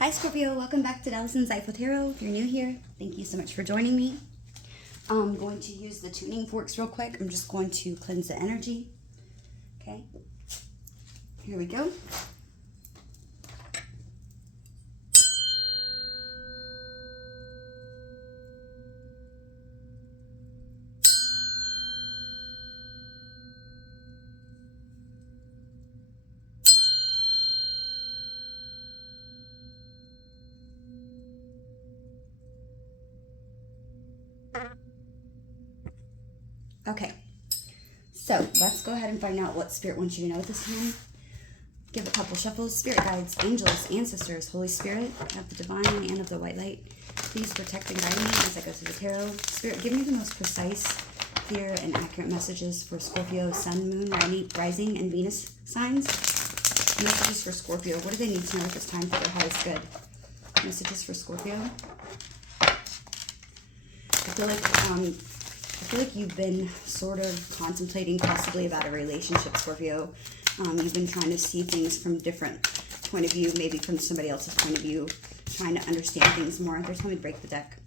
Hi Scorpio, welcome back to Dallas Insightful Tarot. If you're new here, thank you so much for joining me. I'm going to use the tuning forks real quick. I'm just going to cleanse the energy. Okay, here we go. Okay, so let's go ahead and find out what Spirit wants you to know this time. Give a couple shuffles. Spirit guides, angels, ancestors, Holy Spirit, of the divine and of the white light. Please protect and guide me as I go through the tarot. Spirit, give me the most precise, clear, and accurate messages for Scorpio, Sun, Moon, Rising, and Venus signs. Messages for Scorpio. What do they need to know at this time for their highest good? Messages for Scorpio. I feel like you've been sort of contemplating possibly about a relationship, Scorpio. You've been trying to see things from a different point of view, maybe from somebody else's point of view, trying to understand things more. They're telling me to break the deck.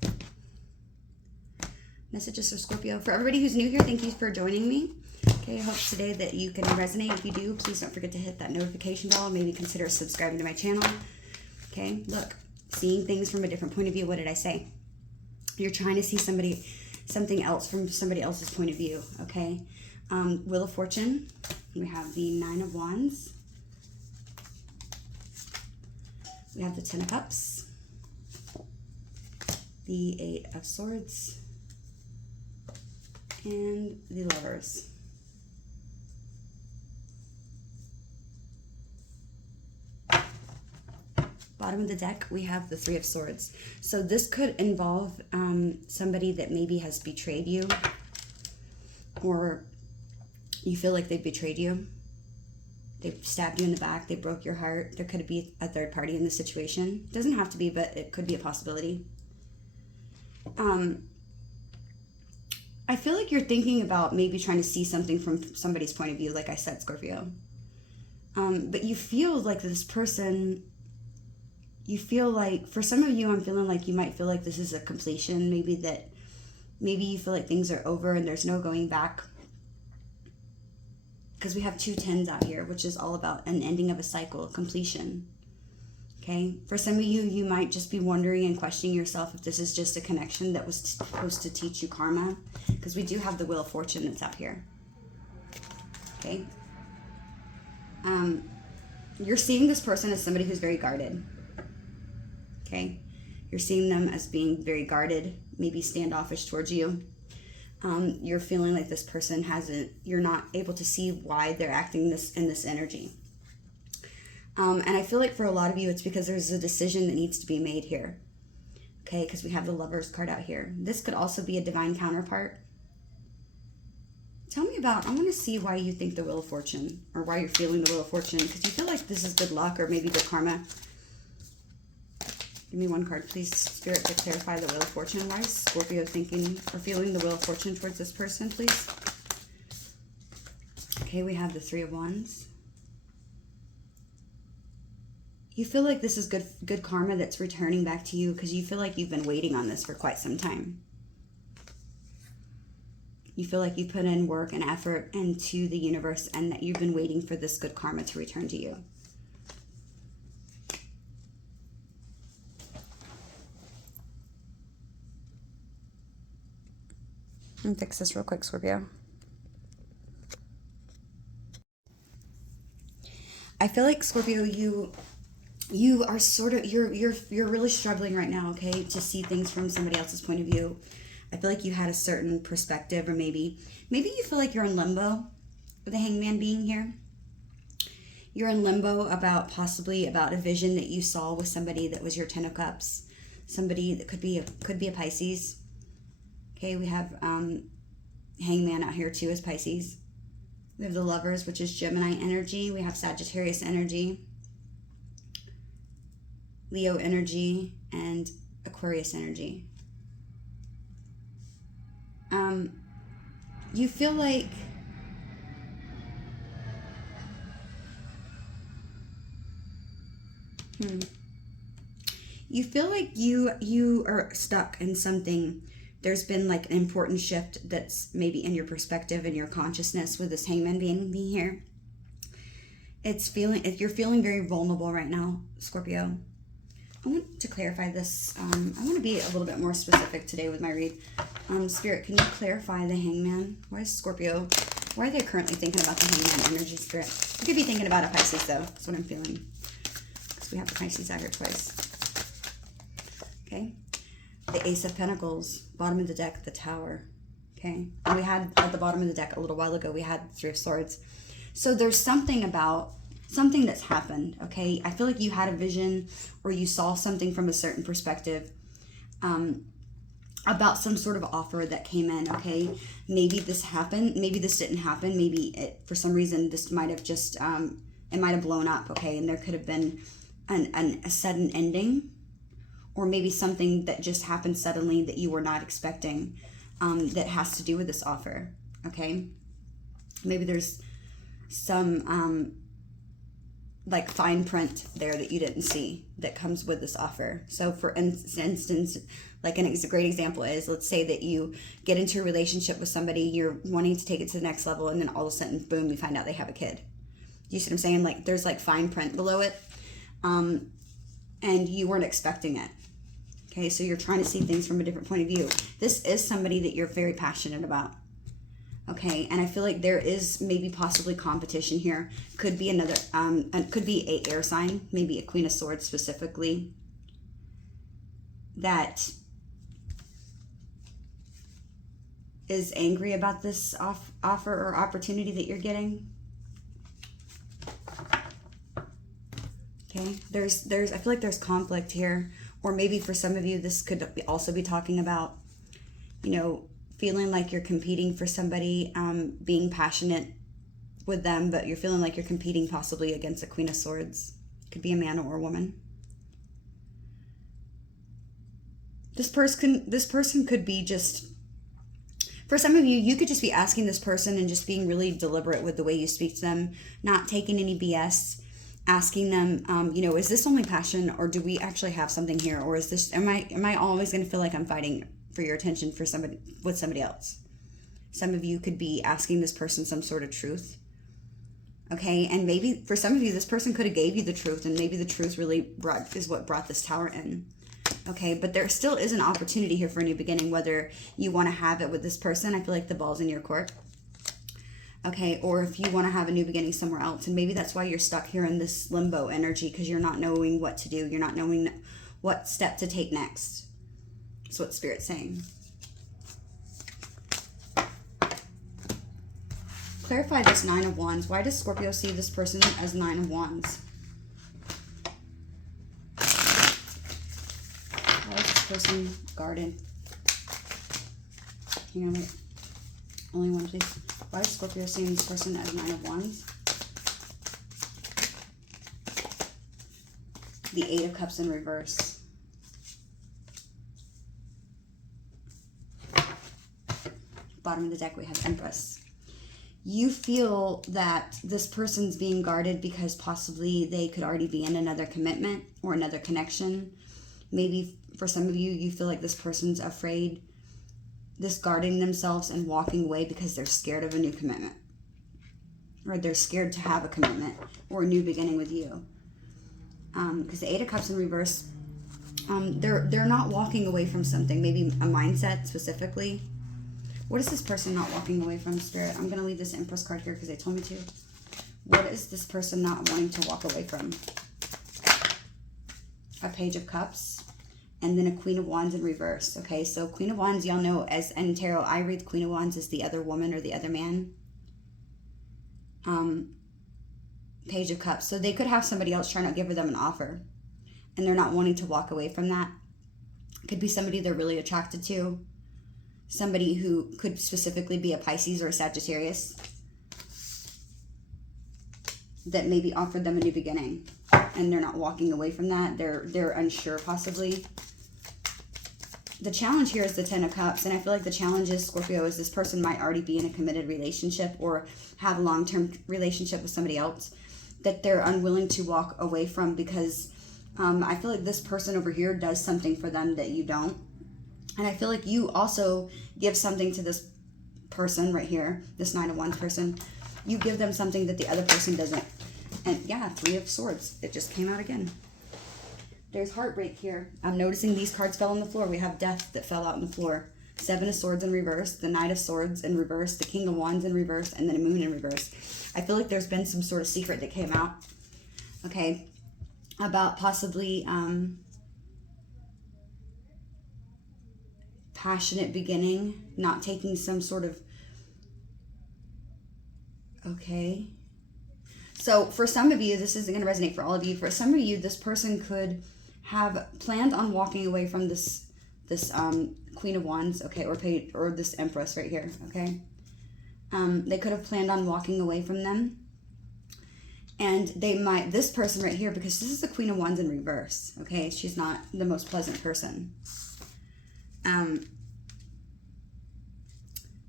Messages for Scorpio. For everybody who's new here, thank you for joining me. Okay, I hope today that you can resonate. If you do, please don't forget to hit that notification bell. Maybe consider subscribing to my channel. Okay, look, seeing things from a different point of view. What did I say? You're trying to see something else from somebody else's point of view, okay? Wheel of Fortune, we have the Nine of Wands, we have the Ten of Cups, the Eight of Swords, and the Lovers. Bottom of the deck, we have the Three of Swords. So this could involve somebody that maybe has betrayed you, or you feel like they've betrayed you. They've stabbed you in the back. They broke your heart. There could be a third party in this situation. It doesn't have to be, but it could be a possibility. I feel like you're thinking about maybe trying to see something from somebody's point of view, like I said, Scorpio. But you feel like this person... You feel like, for some of you, I'm feeling like you might feel like this is a completion. Maybe you feel like things are over and there's no going back. Because we have two tens out here, which is all about an ending of a cycle, completion. Okay? For some of you, you might just be wondering and questioning yourself if this is just a connection that was supposed to teach you karma. Because we do have the Wheel of Fortune that's up here. Okay? You're seeing this person as somebody who's very guarded. Okay, you're seeing them as being very guarded, maybe standoffish towards you. You're feeling like this person you're not able to see why they're acting in this energy. And I feel like for a lot of you, it's because there's a decision that needs to be made here. Okay, because we have the Lovers card out here. This could also be a divine counterpart. Tell me I want to see why you think the Wheel of Fortune, or why you're feeling the Wheel of Fortune, because you feel like this is good luck or maybe good karma. Give me one card, please, Spirit, to clarify the Wheel of Fortune. Why is Scorpio thinking or feeling the Wheel of Fortune towards this person, please? Okay, we have the Three of Wands. You feel like this is good karma that's returning back to you because you feel like you've been waiting on this for quite some time. You feel like you put in work and effort into the universe and that you've been waiting for this good karma to return to you. Let me fix this real quick, Scorpio. I feel like, Scorpio, you are sort of, you're really struggling right now, okay, to see things from somebody else's point of view. I feel like you had a certain perspective, or maybe you feel like you're in limbo with the Hangman being here. You're in limbo possibly about a vision that you saw with somebody that was your Ten of Cups. Somebody that could be a Pisces. Okay, we have Hangman out here too as Pisces. We have the Lovers, which is Gemini energy. We have Sagittarius energy, Leo energy, and Aquarius energy. You feel like You feel like you are stuck in something. There's been like an important shift that's maybe in your perspective and your consciousness with this Hangman being here. You're feeling very vulnerable right now, Scorpio. I want to clarify this. I want to be a little bit more specific today with my read. Spirit, can you clarify the Hangman? Why is Scorpio, why are they currently thinking about the Hangman energy, Spirit? You could be thinking about a Pisces, though. That's what I'm feeling. Because we have the Pisces out here twice. Okay. The Ace of Pentacles, bottom of the deck, the Tower. Okay. And we had at the bottom of the deck a little while ago, we had the Three of Swords. So there's something that's happened. Okay. I feel like you had a vision or you saw something from a certain perspective about some sort of offer that came in. Okay. Maybe this happened. Maybe this didn't happen. Maybe for some reason, this might have just, it might have blown up. Okay. And there could have been a sudden ending. Or maybe something that just happened suddenly that you were not expecting that has to do with this offer, okay? Maybe there's some like fine print there that you didn't see that comes with this offer. So for instance, like a great example is, let's say that you get into a relationship with somebody, you're wanting to take it to the next level, and then all of a sudden, boom, you find out they have a kid. You see what I'm saying? Like there's like fine print below it, and you weren't expecting it. Okay, so you're trying to see things from a different point of view. This is somebody that you're very passionate about. Okay, and I feel like there is maybe possibly competition here. Could be another, could be a air sign, maybe a Queen of Swords specifically, that is angry about this offer or opportunity that you're getting. Okay, there's I feel like there's conflict here. Or maybe for some of you, this could also be talking about, you know, feeling like you're competing for somebody, being passionate with them, but you're feeling like you're competing possibly against a Queen of Swords. Could be a man or a woman. This person could be just, for some of you, you could just be asking this person and just being really deliberate with the way you speak to them, not taking any BS. Asking them, you know, is this only passion, or do we actually have something here, or is this? Am I always going to feel like I'm fighting for your attention for somebody else? Some of you could be asking this person some sort of truth. Okay, and maybe for some of you, this person could have gave you the truth, and maybe the truth really is what brought this Tower in. Okay, but there still is an opportunity here for a new beginning, whether you want to have it with this person. I feel like the ball's in your court. Okay, or if you want to have a new beginning somewhere else, and maybe that's why you're stuck here in this limbo energy, because you're not knowing what to do. You're not knowing what step to take next. That's what Spirit's saying. Clarify this Nine of Wands. Why does Scorpio see this person as Nine of Wands? Why is this person guarded? You know what? Only one, please. Why is Scorpio seeing this person as Nine of Wands? The Eight of Cups in reverse. Bottom of the deck, we have Empress. You feel that this person's being guarded because possibly they could already be in another commitment or another connection. Maybe for some of you, you feel like this person's afraid, discarding themselves and walking away because they're scared of a new commitment, or they're scared to have a commitment or a new beginning with you. Because the Eight of Cups in reverse, they're not walking away from something, maybe a mindset specifically. What is this person not walking away from, Spirit? I'm going to leave this Empress card here because they told me to. What is this person not wanting to walk away from? A Page of Cups. And then a Queen of Wands in reverse. Okay, so Queen of Wands, y'all know, as in tarot, I read the Queen of Wands as the other woman or the other man. Page of Cups. So they could have somebody else trying to give them an offer, and they're not wanting to walk away from that. It could be somebody they're really attracted to. Somebody who could specifically be a Pisces or a Sagittarius that maybe offered them a new beginning, and they're not walking away from that. They're unsure possibly. The challenge here is the Ten of Cups, and I feel like the challenge is, Scorpio, is this person might already be in a committed relationship or have a long-term relationship with somebody else that they're unwilling to walk away from because I feel like this person over here does something for them that you don't. And I feel like you also give something to this person right here, this Nine of Wands person. You give them something that the other person doesn't. And yeah, Three of Swords. It just came out again. There's heartbreak here. I'm noticing these cards fell on the floor. We have death that fell out on the floor. Seven of Swords in reverse, the Knight of Swords in reverse, the King of Wands in reverse, and then a Moon in reverse. I feel like there's been some sort of secret that came out, okay, about possibly passionate beginning, not taking some sort of, okay. So for some of you, this isn't going to resonate for all of you. For some of you, this person could have planned on walking away from this Queen of Wands, okay, or this Empress right here, okay. They could have planned on walking away from them, and they might, this person right here, because this is the Queen of Wands in reverse, okay, she's not the most pleasant person.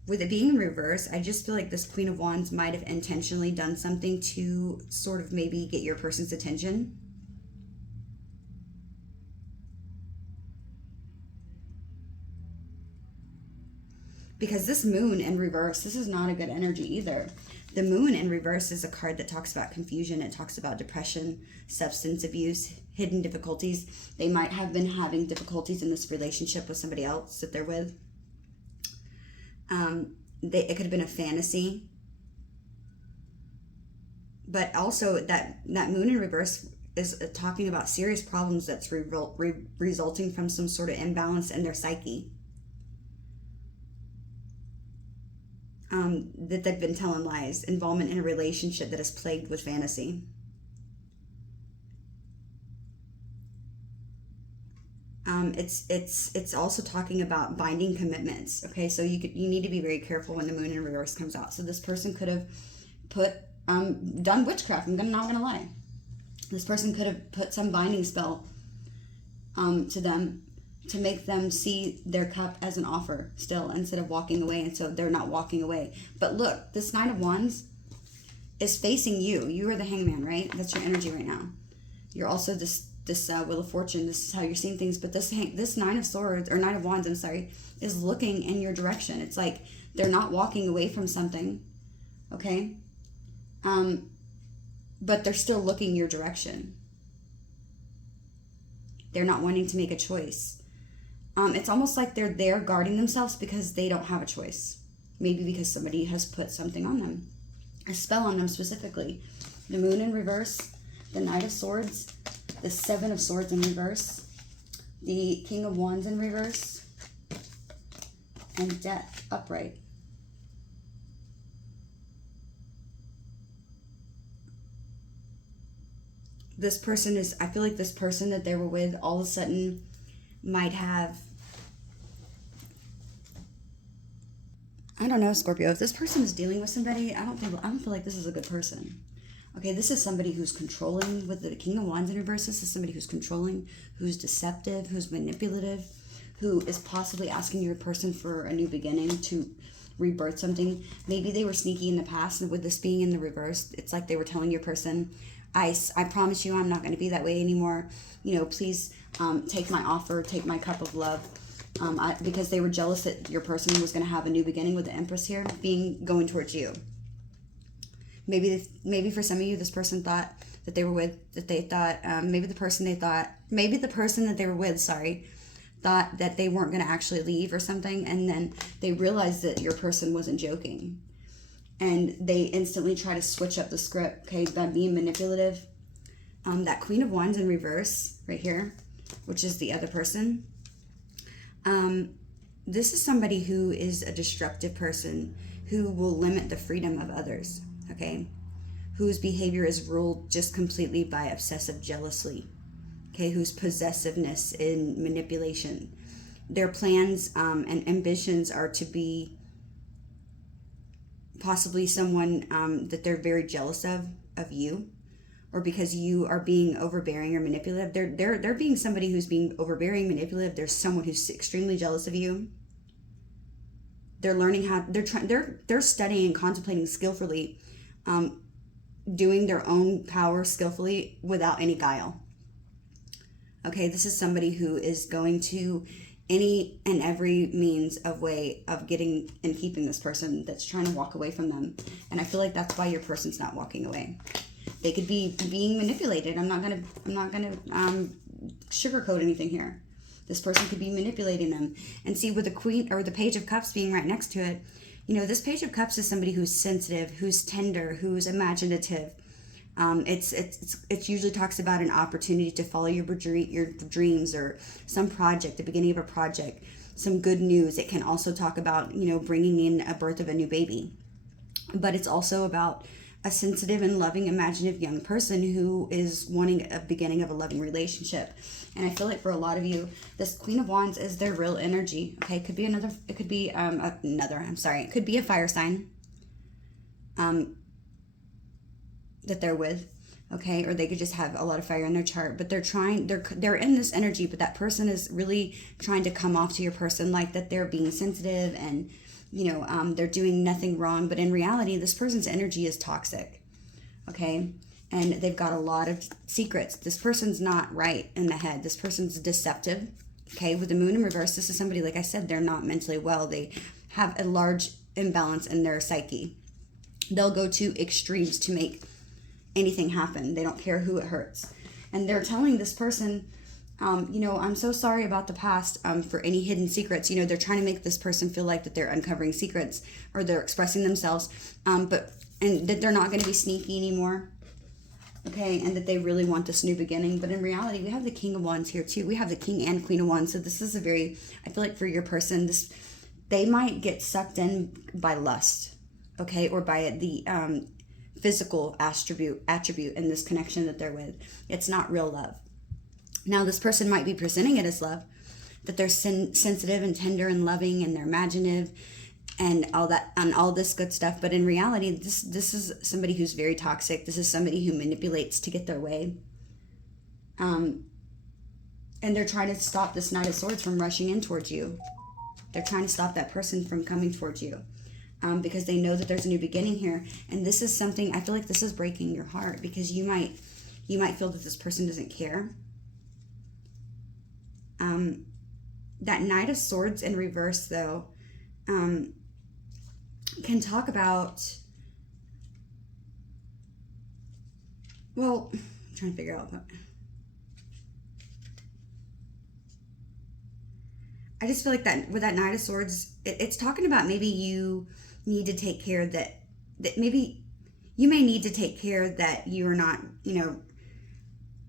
With it being in reverse, I just feel like this Queen of Wands might have intentionally done something to sort of maybe get your person's attention. Because this Moon in reverse, this is not a good energy either. The Moon in reverse is a card that talks about confusion. It talks about depression, substance abuse, hidden difficulties. They might have been having difficulties in this relationship with somebody else that they're with. It could have been a fantasy. But also that Moon in reverse is talking about serious problems that's resulting from some sort of imbalance in their psyche. That they've been telling lies, involvement in a relationship that is plagued with fantasy. It's also talking about binding commitments. Okay, so you need to be very careful when the Moon in reverse comes out. So this person could have done witchcraft. I'm not gonna lie. This person could have put some binding spell to them to make them see their cup as an offer still, instead of walking away, and so they're not walking away. But look, this Nine of Wands is facing you. You are the Hangman, right? That's your energy right now. You're also this Wheel of Fortune. This is how you're seeing things. But this Nine of Swords, or Nine of Wands, I'm sorry, is looking in your direction. It's like they're not walking away from something, okay? But they're still looking your direction. They're not wanting to make a choice. It's almost like they're there guarding themselves because they don't have a choice. Maybe because somebody has put something on them, a spell on them specifically. The Moon in reverse, the Knight of Swords, the Seven of Swords in reverse, the King of Wands in reverse, and Death upright. This person is, I feel like this person that they were with all of a sudden might have, I don't know, Scorpio, if this person is dealing with somebody, I don't feel like this is a good person. Okay, this is somebody who's controlling. With the King of Wands in reverse, this is somebody who's controlling, who's deceptive, who's manipulative, who is possibly asking your person for a new beginning, to rebirth something. Maybe they were sneaky in the past, and with this being in the reverse, it's like they were telling your person, I promise you I'm not going to be that way anymore. You know, please take my offer, take my cup of love. Because they were jealous that your person was going to have a new beginning with the Empress here, going towards you. Maybe for some of you, this person thought that they were with, maybe the person that they were with, thought that they weren't going to actually leave or something, and then they realized that your person wasn't joking. And they instantly try to switch up the script, okay, by being manipulative. That Queen of Wands in reverse right here, which is the other person. This is somebody who is a destructive person who will limit the freedom of others, okay? Whose behavior is ruled just completely by obsessive jealousy, okay? Whose possessiveness and manipulation. Their plans and ambitions are to be possibly someone that they're very jealous of you, or because you are being overbearing or manipulative. They're being somebody who's being overbearing, manipulative. There's someone who's extremely jealous of you. They're learning how, they're studying, contemplating skillfully, doing their own power skillfully without any guile. Okay, this is somebody who is going to any and every means of way of getting and keeping this person that's trying to walk away from them. And I feel like that's why your person's not walking away. They could be being manipulated. I'm not gonna sugarcoat anything here. This person could be manipulating them. And see, with the Queen or the Page of Cups being right next to it, you know, this Page of Cups is somebody who's sensitive, who's tender, who's imaginative. It usually talks about an opportunity to follow your dreams or some project, the beginning of a project, some good news. It can also talk about, you know, bringing in a birth of a new baby. But it's also about a sensitive and loving, imaginative young person who is wanting a beginning of a loving relationship. And I feel like for a lot of you, this Queen of Wands is their real energy. Okay, it could be it could be it could be a fire sign that they're with, okay, or they could just have a lot of fire in their chart, but they're in this energy, but that person is really trying to come off to your person like that they're being sensitive and, you know, they're doing nothing wrong, but in reality, this person's energy is toxic, okay, and they've got a lot of secrets. This person's not right in the head. This person's deceptive, okay. With the Moon in reverse, this is somebody, like I said, they're not mentally well. They have a large imbalance in their psyche. They'll go to extremes to make anything happen. They don't care who it hurts. And they're telling this person, you know, I'm so sorry about the past, for any hidden secrets. You know, they're trying to make this person feel like that they're uncovering secrets or they're expressing themselves, and that they're not going to be sneaky anymore. Okay, and that they really want this new beginning. But in reality, we have the King of Wands here too. We have the King and Queen of Wands. So this is I feel like for your person, they might get sucked in by lust, okay, or by the physical attribute in this connection that they're with. It's not real love. Now, this person might be presenting it as love, that they're sensitive and tender and loving and they're imaginative and all that and all this good stuff. But in reality, this is somebody who's very toxic. This is somebody who manipulates to get their way. And they're trying to stop this Knight of Swords from rushing in towards you. They're trying to stop that person from coming towards you. Because they know that there's a new beginning here. And this is something, I feel like this is breaking your heart, because you might feel that this person doesn't care. That Knight of Swords in reverse, though, can talk about, well, I'm trying to figure out what. I just feel like that with that Knight of Swords, it's talking about maybe you need to take care that maybe you may need to take care that you are not, you know,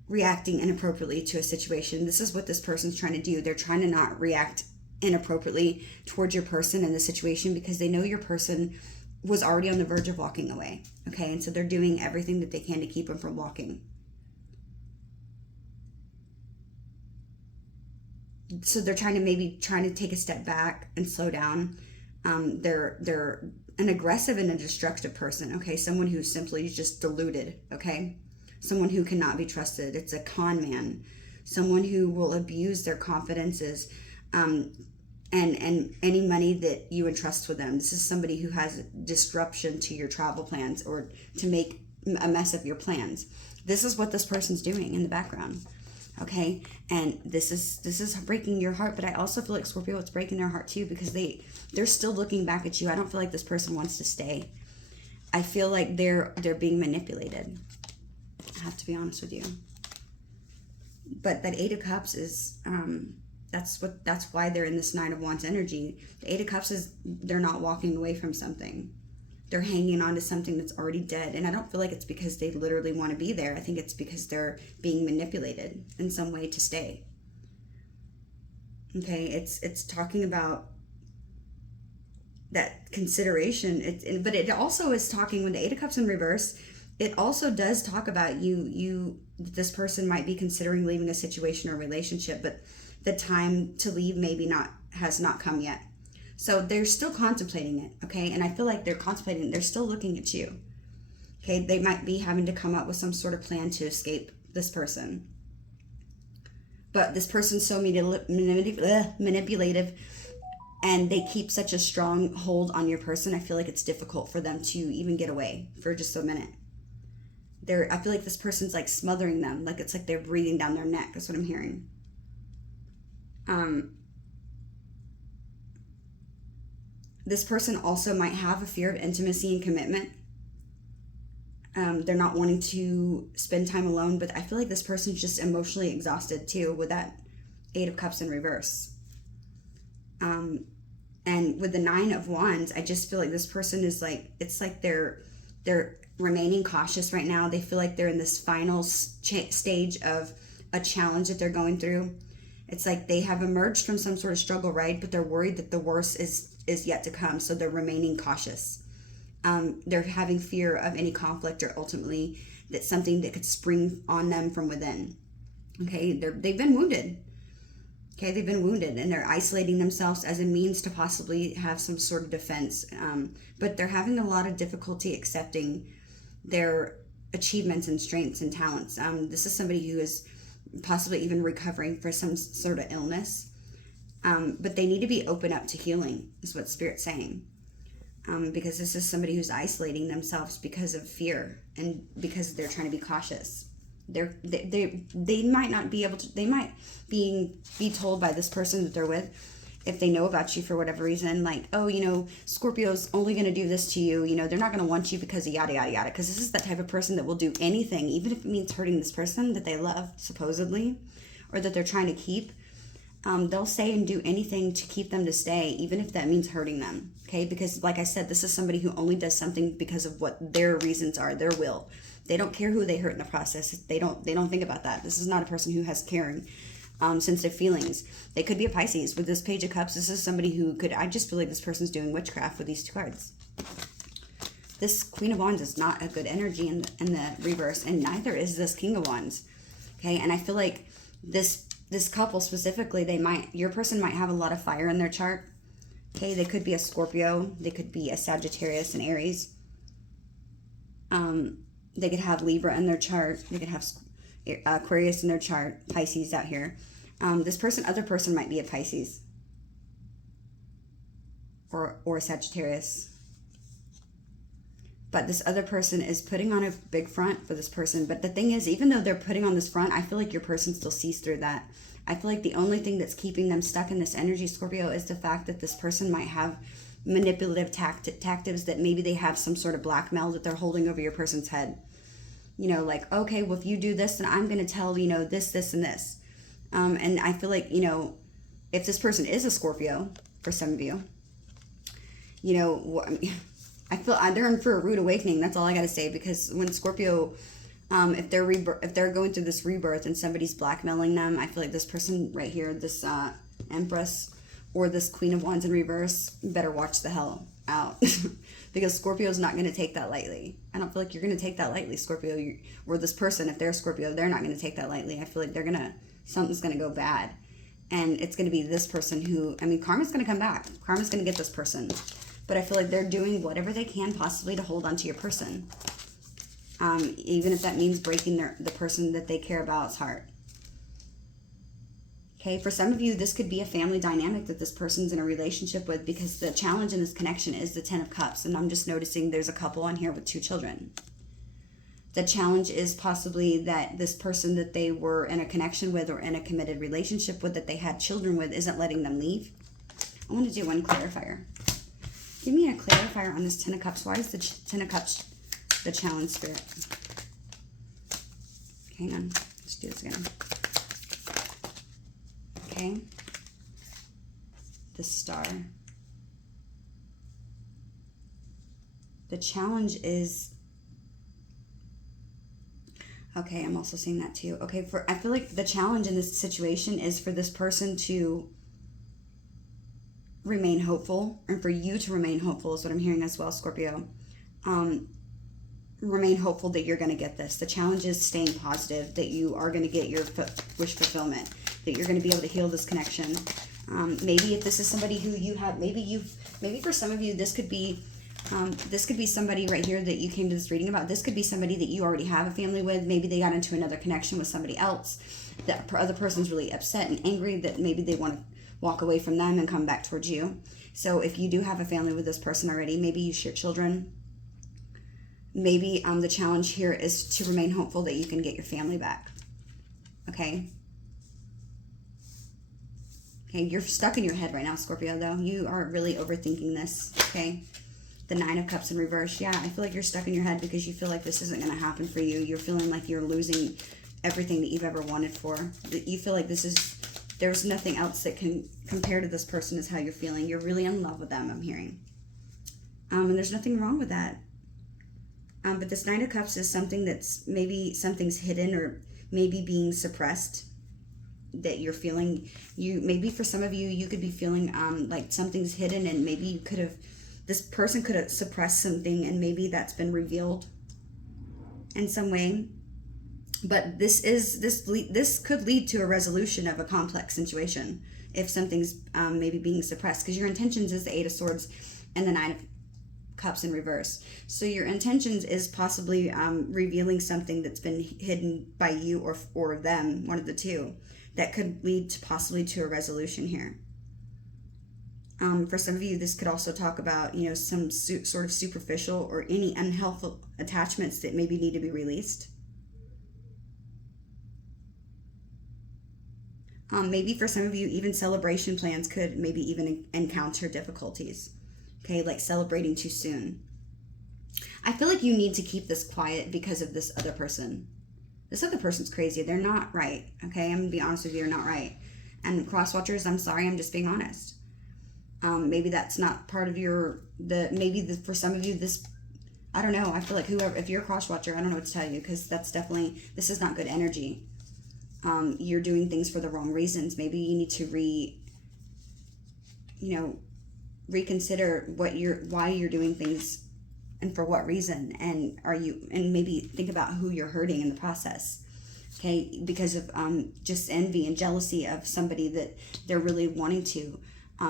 reacting inappropriately to a situation. This is what this person's trying to do. They're trying to not react inappropriately towards your person in the situation because they know your person was already on the verge of walking away. Okay, and so they're doing everything that they can to keep them from walking. So they're trying to take a step back and slow down. They're an aggressive and a destructive person, okay? Someone who's simply just deluded, okay? Someone who cannot be trusted. It's a con man. Someone who will abuse their confidences, and any money that you entrust with them. This is somebody who has disruption to your travel plans or to make a mess of your plans. This is what this person's doing in the background. Okay, and this is breaking your heart, but I also feel like, Scorpio, it's breaking their heart too, because they're still looking back at you. I don't feel like this person wants to stay. I feel like they're being manipulated. I have to be honest with you. But that Eight of Cups is that's why they're in this Nine of Wands energy. The Eight of Cups is they're not walking away from something. They're hanging on to something that's already dead. And I don't feel like it's because they literally want to be there. I think it's because they're being manipulated in some way to stay. Okay, it's talking about that consideration. But it also is talking, when the Eight of Cups in reverse, it also does talk about this person might be considering leaving a situation or relationship, but the time to leave has not come yet. So they're still contemplating it, okay? And I feel like they're contemplating, they're still looking at you. Okay, they might be having to come up with some sort of plan to escape this person. But this person's so manipulative, and they keep such a strong hold on your person, I feel like it's difficult for them to even get away for just a minute. I feel like this person's like smothering them, like it's like they're breathing down their neck. That's what I'm hearing. This person also might have a fear of intimacy and commitment. They're not wanting to spend time alone, but I feel like this person's just emotionally exhausted too with that 8 of Cups in reverse. And with the 9 of Wands, I just feel like this person is like, it's like they're remaining cautious right now. They feel like they're in this final stage of a challenge that they're going through. It's like they have emerged from some sort of struggle, right? But they're worried that the worst is yet to come, so they're remaining cautious. They're having fear of any conflict or ultimately that something that could spring on them from within. Okay, they've been wounded. Okay, they've been wounded and they're isolating themselves as a means to possibly have some sort of defense. But they're having a lot of difficulty accepting their achievements and strengths and talents. This is somebody who is possibly even recovering for some sort of illness. But they need to be open up to healing, is what Spirit's saying. Because this is somebody who's isolating themselves because of fear and because they're trying to be cautious. They might not be able to, they might be told by this person that they're with, if they know about you for whatever reason, like, oh, you know, Scorpio's only going to do this to you, you know, they're not going to want you because of yada, yada, yada. Because this is that type of person that will do anything, even if it means hurting this person that they love, supposedly, or that they're trying to keep. They'll say and do anything to keep them to stay, even if that means hurting them. Okay, because like I said, this is somebody who only does something because of what their reasons are, their will. They don't care who they hurt in the process. They don't think about that. This is not a person who has caring, sensitive feelings. They could be a Pisces. With this Page of Cups, this is somebody who could, I just feel like this person's doing witchcraft with these 2 cards. This Queen of Wands is not a good energy in the reverse, and neither is this King of Wands. Okay, and I feel like this couple specifically, your person might have a lot of fire in their chart. Okay, they could be a Scorpio, they could be a Sagittarius and Aries. They could have Libra in their chart. They could have Aquarius in their chart. Pisces out here. Other person might be a Pisces or a Sagittarius. But this other person is putting on a big front for this person. But the thing is, even though they're putting on this front, I feel like your person still sees through that. I feel like the only thing that's keeping them stuck in this energy, Scorpio, is the fact that this person might have manipulative tactics, that maybe they have some sort of blackmail that they're holding over your person's head. You know, like, okay, well, if you do this, then I'm going to tell, you know, this, and this. And I feel like, you know, if this person is a Scorpio, for some of you, you know, I feel they're in for a rude awakening. That's all I got to say, because when Scorpio, if they're going through this rebirth and somebody's blackmailing them, I feel like this person right here, this Empress or this Queen of Wands in reverse, better watch the hell out. Because Scorpio's not going to take that lightly. I don't feel like you're going to take that lightly, Scorpio. Or this person, if they're a Scorpio, they're not going to take that lightly. I feel like something's going to go bad. And it's going to be this person who, I mean, karma's going to come back. Karma's going to get this person. But I feel like they're doing whatever they can possibly to hold on to your person. Even if that means breaking the person that they care about's heart. Okay, for some of you, this could be a family dynamic that this person's in a relationship with, because the challenge in this connection is the 10 of Cups. And I'm just noticing there's a couple on here with 2 children. The challenge is possibly that this person that they were in a connection with or in a committed relationship with, that they had children with, isn't letting them leave. I want to do one clarifier. Give me a clarifier on this 10 of Cups. Why is the 10 of Cups the challenge, Spirit? Hang on. Let's do this again. Okay. The Star. The challenge is... Okay, I'm also seeing that too. Okay, I feel like the challenge in this situation is for this person to remain hopeful, and for you to remain hopeful is what I'm hearing as well, Scorpio. Remain hopeful that you're going to get this. The challenge is staying positive, that you are going to get your wish fulfillment, that you're going to be able to heal this connection. Maybe if this is somebody who you have, maybe for some of you, this could be somebody right here that you came to this reading about. This could be somebody that you already have a family with. Maybe they got into another connection with somebody else. That other person's really upset and angry that maybe they want to walk away from them and come back towards you. So if you do have a family with this person already, maybe you share children. maybe the challenge here is to remain hopeful that you can get your family back. Okay? Okay, you're stuck in your head right now, Scorpio, though. You are really overthinking this, okay? The Nine of Cups in reverse. Yeah, I feel like you're stuck in your head because you feel like this isn't going to happen for you. You're feeling like you're losing everything that you've ever wanted for. You feel like there's nothing else that can compare to this person is how you're feeling. You're really in love with them, I'm hearing. And there's nothing wrong with that. But this Nine of Cups is something that's maybe something's hidden or maybe being suppressed that you're feeling. Maybe for some of you, you could be feeling like something's hidden, and maybe this person could have suppressed something, and maybe that's been revealed in some way. But this could lead to a resolution of a complex situation if something's maybe being suppressed, because your intentions is the Eight of Swords and the Nine of Cups in reverse. So your intentions is possibly revealing something that's been hidden by you or them, one of the two, that could lead to possibly to a resolution here. For some of you, this could also talk about, some sort of superficial or any unhealthful attachments that maybe need to be released. Maybe for some of you, even celebration plans could maybe even encounter difficulties. Okay, like celebrating too soon. I feel like you need to keep this quiet because of this other person. This other person's crazy. They're not right. Okay, I'm going to be honest with you, they're not right. And cross-watchers, I'm sorry, I'm just being honest. Maybe that's not part of for some of you, this, I don't know. I feel like if you're a cross-watcher, I don't know what to tell you, because this is not good energy. You're doing things for the wrong reasons. Maybe you need to reconsider why you're doing things and for what reason, and maybe think about who you're hurting in the process. Okay, because of just envy and jealousy of somebody that they're really wanting to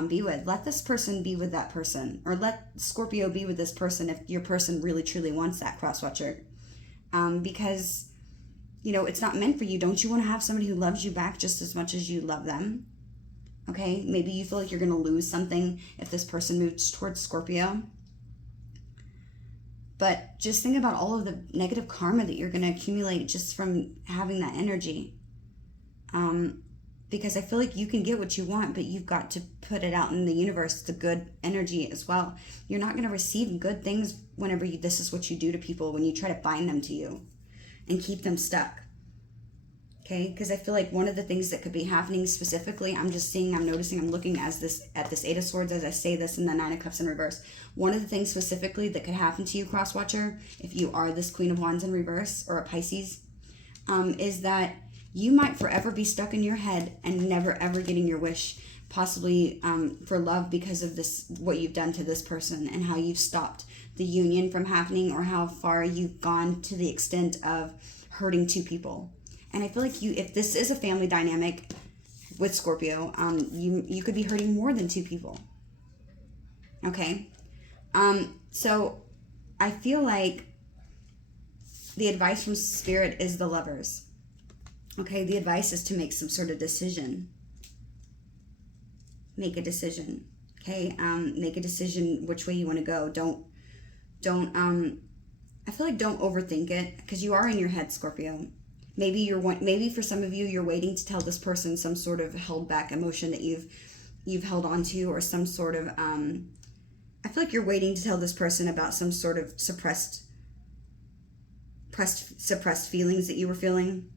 be with. Let this person be with that person, or let Scorpio be with this person if your person really truly wants that, cross-watcher. Because it's not meant for you. Don't you want to have somebody who loves you back just as much as you love them? Okay, maybe you feel like you're going to lose something if this person moves towards Scorpio. But just think about all of the negative karma that you're going to accumulate just from having that energy. Because I feel like you can get what you want, but you've got to put it out in the universe, the good energy as well. You're not going to receive good things whenever this is what you do to people, when you try to bind them to you and keep them stuck. Okay, because I feel like one of the things that could be happening specifically, I'm noticing, I'm looking at this Eight of Swords as I say this, and the Nine of Cups in reverse. One of the things specifically that could happen to you, cross-watcher, if you are this Queen of Wands in reverse or a Pisces, is that you might forever be stuck in your head and never ever getting your wish, possibly for love, because of what you've done to this person and how you've stopped the union from happening, or how far you've gone to the extent of hurting two people. And I feel like if this is a family dynamic with Scorpio, you could be hurting more than two people. Okay? So I feel like the advice from Spirit is the Lovers. Okay? The advice is to make some sort of decision. Make a decision. Okay? Make a decision which way you want to go. I feel like don't overthink it, because you are in your head, Scorpio. Maybe for some of you, you're waiting to tell this person some sort of held back emotion that you've held on to, or some sort of I feel like you're waiting to tell this person about some sort of suppressed feelings that you were feeling.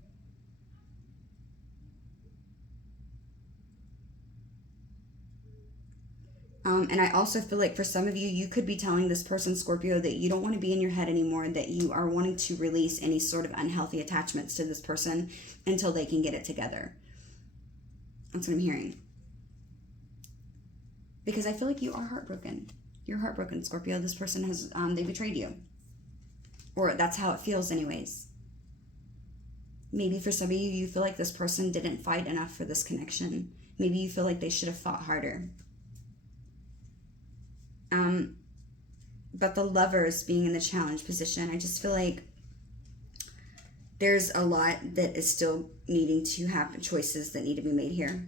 And I also feel like for some of you, you could be telling this person, Scorpio, that you don't want to be in your head anymore, that you are wanting to release any sort of unhealthy attachments to this person until they can get it together. That's what I'm hearing. Because I feel like you are heartbroken. You're heartbroken, Scorpio. This person has, they betrayed you. Or that's how it feels anyways. Maybe for some of you, you feel like this person didn't fight enough for this connection. Maybe you feel like they should have fought harder. But the Lovers being in the challenge position, I just feel like there's a lot that is still needing to happen, choices that need to be made here.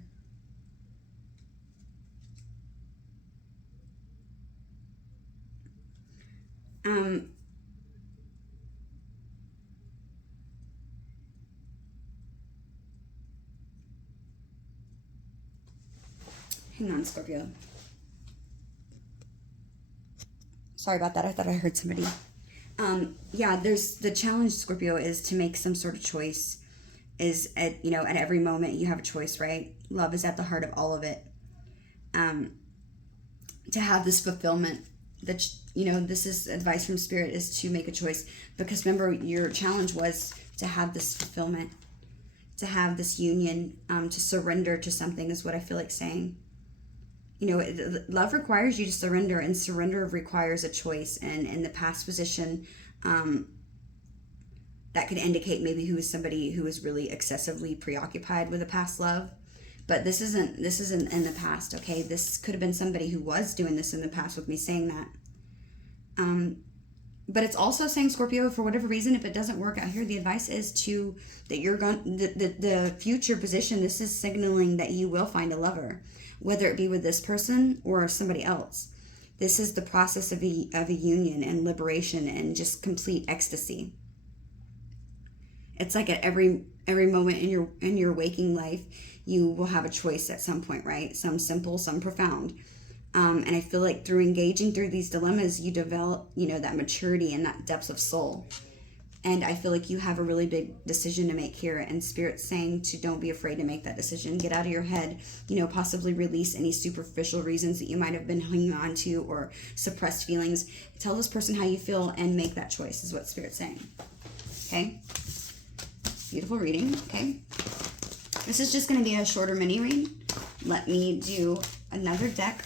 Hang on, Scorpio. Sorry about that. I thought I heard somebody. Yeah, there's the challenge, Scorpio, is to make some sort of choice. Is at every moment you have a choice, right? Love is at the heart of all of it. To have this fulfillment, that this is advice from Spirit, is to make a choice, because remember, your challenge was to have this fulfillment, to have this union, to surrender to something, is what I feel like saying. Love requires you to surrender, and surrender requires a choice. And in the past position, that could indicate maybe who is somebody who is really excessively preoccupied with a past love. But this isn't in the past, okay? This could have been somebody who was doing this in the past with me saying that. But it's also saying, Scorpio, for whatever reason, if it doesn't work out here, the advice is that you're going, the future position, this is signaling that you will find a lover, whether it be with this person or somebody else. This is the process of a union and liberation and just complete ecstasy. It's like at every moment in your waking life, you will have a choice at some point, right? Some simple, some profound. And I feel like through engaging through these dilemmas, you develop, that maturity and that depth of soul. And I feel like you have a really big decision to make here, and Spirit's saying to don't be afraid to make that decision. Get out of your head, possibly release any superficial reasons that you might have been hanging on to, or suppressed feelings. Tell this person how you feel and make that choice, is what Spirit's saying. Okay? Beautiful reading, okay? This is just going to be a shorter mini read. Let me do another deck.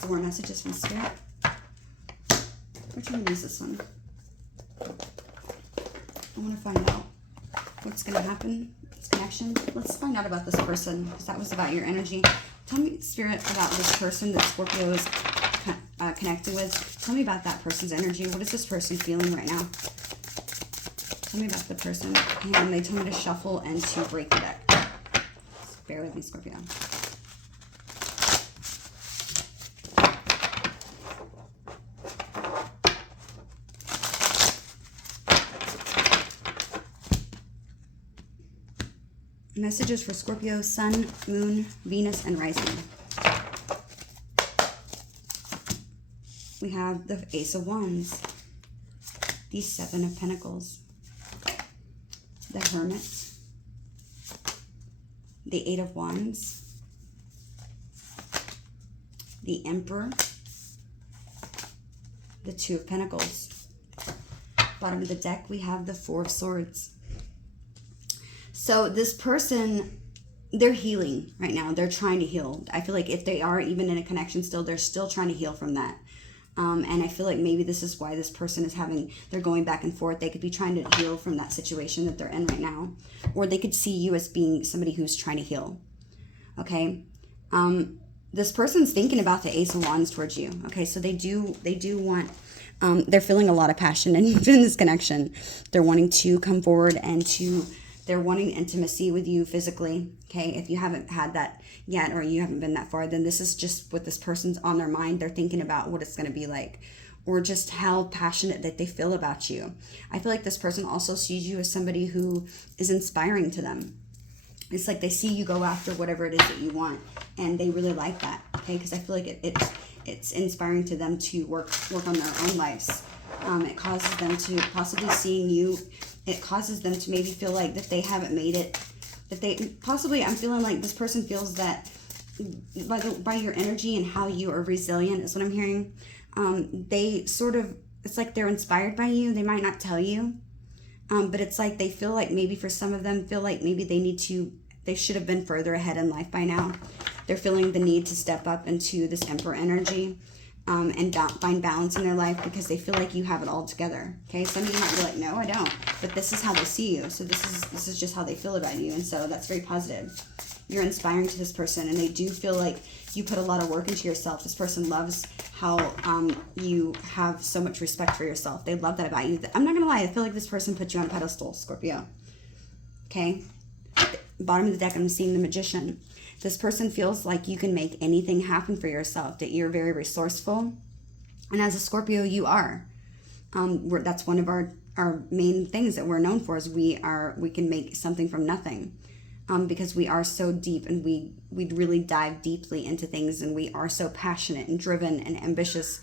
Some more messages from Spirit. Which one is this one? I want to find out what's going to happen. This connection. Let's find out about this person, because that was about your energy. Tell me, Spirit, about this person that Scorpio is connected with. Tell me about that person's energy. What is this person feeling right now? Tell me about the person. And they told me to shuffle and to break the deck. Just bear with me, Scorpio. Messages for Scorpio, Sun, Moon, Venus, and Rising. We have the Ace of Wands, the Seven of Pentacles, the Hermit, the Eight of Wands, the Emperor, the Two of Pentacles. Bottom of the deck, we have the Four of Swords. So this person, they're healing right now. They're trying to heal. I feel like if they are even in a connection still, they're still trying to heal from that. And I feel like maybe this is why this person is they're going back and forth. They could be trying to heal from that situation that they're in right now. Or they could see you as being somebody who's trying to heal. Okay? This person's thinking about the Ace of Wands towards you. Okay, so they do want, they're feeling a lot of passion in this connection. They're wanting to come forward and they're wanting intimacy with you physically, okay? If you haven't had that yet, or you haven't been that far, then this is just what this person's on their mind. They're thinking about what it's going to be like, or just how passionate that they feel about you. I feel like this person also sees you as somebody who is inspiring to them. It's like they see you go after whatever it is that you want, and they really like that, okay? Because I feel like it's inspiring to them to work on their own lives. It causes them to possibly seeing you. It causes them to maybe feel like that they haven't made it. That they possibly, I'm feeling like this person feels that by your energy and how you are resilient is what I'm hearing. They sort of, it's like they're inspired by you. They might not tell you, but it's like they feel like maybe for some of them feel like maybe they should have been further ahead in life by now. They're feeling the need to step up into this Emperor energy. And find balance in their life because they feel like you have it all together. Okay, some of you might be like, no, I don't. But this is how they see you. So this is just how they feel about you. And so that's very positive. You're inspiring to this person, and they do feel like you put a lot of work into yourself. This person loves how you have so much respect for yourself. They love that about you. I'm not going to lie. I feel like this person put you on a pedestal, Scorpio. Okay? Bottom of the deck, I'm seeing the Magician. This person feels like you can make anything happen for yourself, that you're very resourceful. And as a Scorpio, you are. That's one of our main things that we're known for, is we can make something from nothing. because we are so deep, and we really dive deeply into things, and we are so passionate and driven and ambitious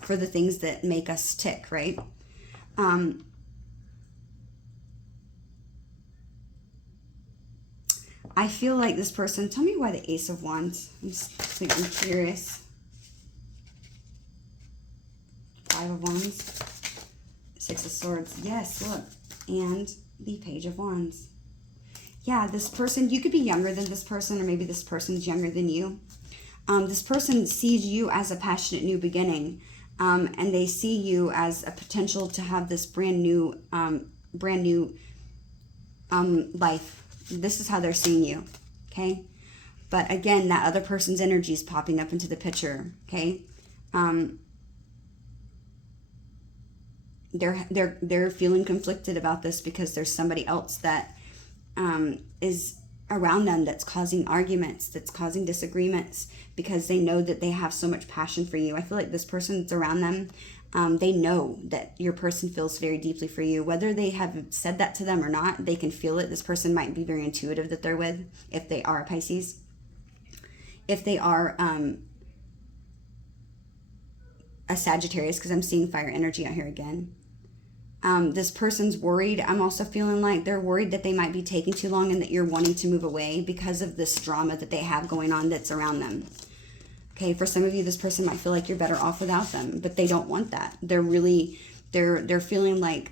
for the things that make us tick, right? I feel like this person, tell me why the Ace of Wands. I'm curious. Five of Wands. Six of Swords. Yes, look. And the Page of Wands. Yeah, this person, you could be younger than this person, or maybe this person's younger than you. This person sees you as a passionate new beginning, and they see you as a potential to have this brand new life. This is how they're seeing you, okay? But again, that other person's energy is popping up into the picture, okay? They're feeling conflicted about this because there's somebody else that is around them that's causing arguments, that's causing disagreements, because they know that they have so much passion for you. I feel like this person that's around them, they know that your person feels very deeply for you. Whether they have said that to them or not, they can feel it. This person might be very intuitive that they're with, if they are a Pisces. If they are a Sagittarius, because I'm seeing fire energy out here again. This person's worried. I'm also feeling like they're worried that they might be taking too long and that you're wanting to move away because of this drama that they have going on that's around them. Okay, for some of you, this person might feel like you're better off without them, but they don't want that. They're they're feeling like,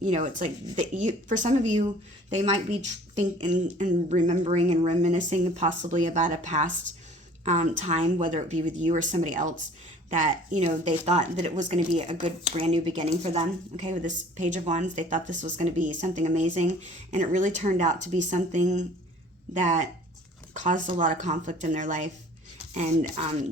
you know, it's like for some of you, they might be thinking and remembering and reminiscing possibly about a past time, whether it be with you or somebody else, that, you know, they thought that it was going to be a good brand new beginning for them. Okay, with this Page of Wands, they thought this was going to be something amazing, and it really turned out to be something that caused a lot of conflict in their life. And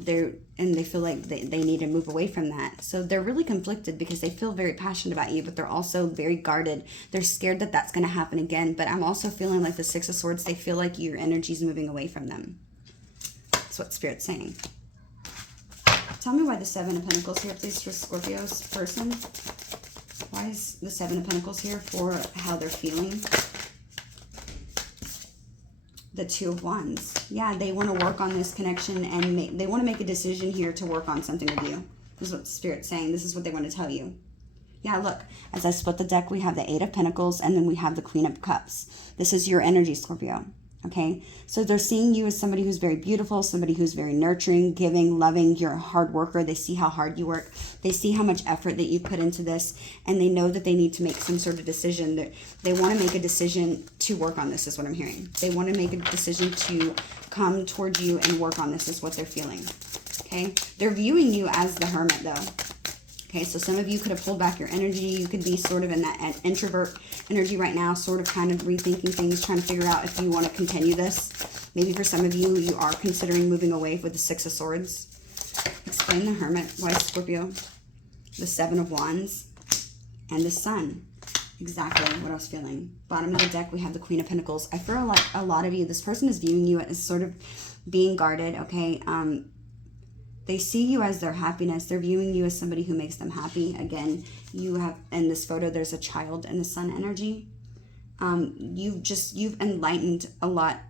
they feel like they need to move away from that. So they're really conflicted because they feel very passionate about you, but they're also very guarded. They're scared that that's going to happen again. But I'm also feeling like the Six of Swords, they feel like your energy is moving away from them. That's what Spirit's saying. Tell me why the Seven of Pentacles here, please, for Scorpio's person. Why is the Seven of Pentacles here for how they're feeling? The Two of Wands. Yeah, they want to work on this connection, and they want to make a decision here to work on something with you. This is what Spirit's saying. This is what they want to tell you. Yeah, look, as I split the deck, we have the Eight of Pentacles, and then we have the Queen of Cups. This is your energy, Scorpio. Okay, so they're seeing you as somebody who's very beautiful, somebody who's very nurturing, giving, loving. You're a hard worker. They see how hard you work. They see how much effort that you put into this, and they know that they need to make some sort of decision. They want to make a decision to work on this, is what I'm hearing. They want to make a decision to come towards you and work on this, is what they're feeling. Okay, they're viewing you as the Hermit, though. Okay, so some of you could have pulled back your energy. You could be sort of in that introvert energy right now, sort of kind of rethinking things, trying to figure out if you want to continue this. Maybe for some of you, you are considering moving away with the Six of Swords. Explain the Hermit. Why Scorpio? The Seven of Wands and the Sun. Exactly what I was feeling. Bottom of the deck, we have the Queen of Pentacles. I feel like a lot of you, this person is viewing you as sort of being guarded, okay? They see you as their happiness. They're viewing you as somebody who makes them happy. Again, you have, in this photo, there's a child in the Sun energy. You've enlightened a lot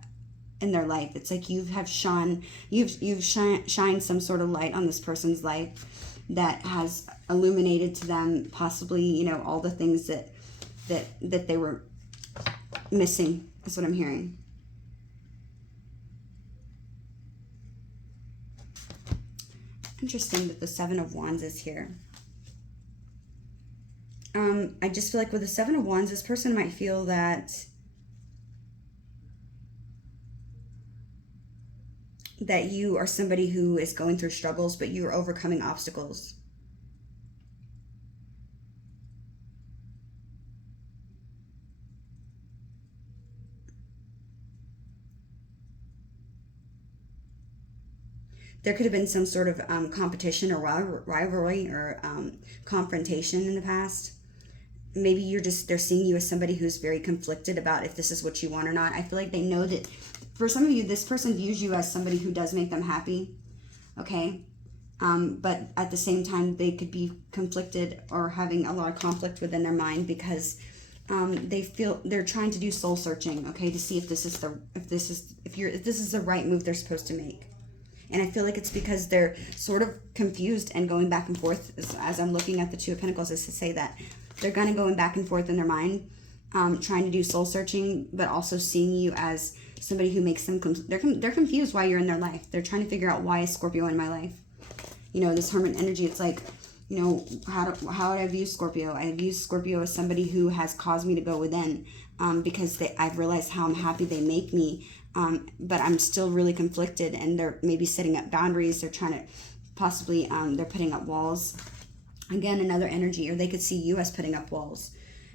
in their life. It's like you've shined some sort of light on this person's life that has illuminated to them possibly, you know, all the things that they were missing, is what I'm hearing. Interesting that the Seven of Wands is here. I just feel like with the Seven of Wands, this person might feel that you are somebody who is going through struggles, but you are overcoming obstacles. There could have been some sort of competition or rivalry or confrontation in the past. Maybe they're seeing you as somebody who's very conflicted about if this is what you want or not. I feel like they know that for some of you, this person views you as somebody who does make them happy, okay? But at the same time, they could be conflicted or having a lot of conflict within their mind because They feel they're trying to do soul searching, okay, to see if this is the right move they're supposed to make. And I feel like it's because they're sort of confused and going back and forth. As I'm looking at the Two of Pentacles, is to say that they're kind of going back and forth in their mind, trying to do soul searching, but also seeing you as somebody who makes them, they're confused why you're in their life. They're trying to figure out, why is Scorpio in my life? You know, this Hermit energy, it's like, you know, how do I view Scorpio? I view Scorpio as somebody who has caused me to go within, because I've realized how happy they make me, but I'm still really conflicted, and they're maybe setting up boundaries. They're trying to possibly, they're putting up walls. Again, another energy, or they could see you as putting up walls.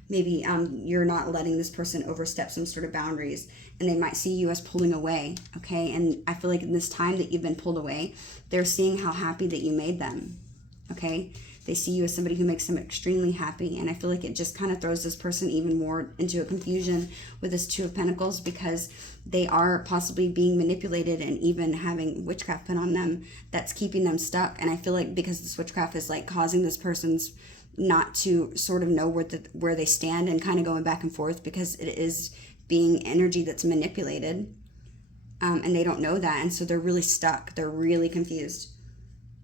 Maybe you're not letting this person overstep some sort of boundaries, and they might see you as pulling away, okay? And I feel like in this time that you've been pulled away, they're seeing how happy that you made them, okay? They see you as somebody who makes them extremely happy, and I feel like it just kind of throws this person even more into a confusion with this Two of Pentacles, because they are possibly being manipulated and even having witchcraft put on them that's keeping them stuck. And I feel like because this witchcraft is like causing this person's not to sort of know where they stand, and kind of going back and forth, because it is being energy that's manipulated, and they don't know that, and so they're really stuck. They're really confused,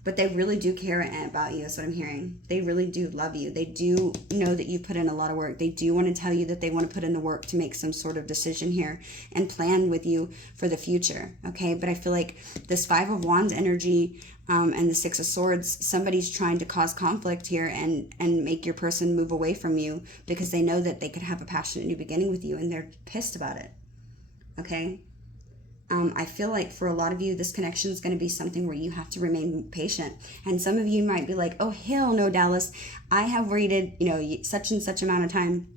but they really do care about you, is what I'm hearing. They really do love you. They do know that you put in a lot of work. They do want to tell you that they want to put in the work to make some sort of decision here and plan with you for the future, okay? But I feel like this Five of Wands energy, and the Six of Swords, somebody's trying to cause conflict here and make your person move away from you, because they know that they could have a passionate new beginning with you, and they're pissed about it, okay? I feel like for a lot of you, this connection is going to be something where you have to remain patient. And some of you might be like, oh, hell no, Dallas. I have waited, you know, such and such amount of time.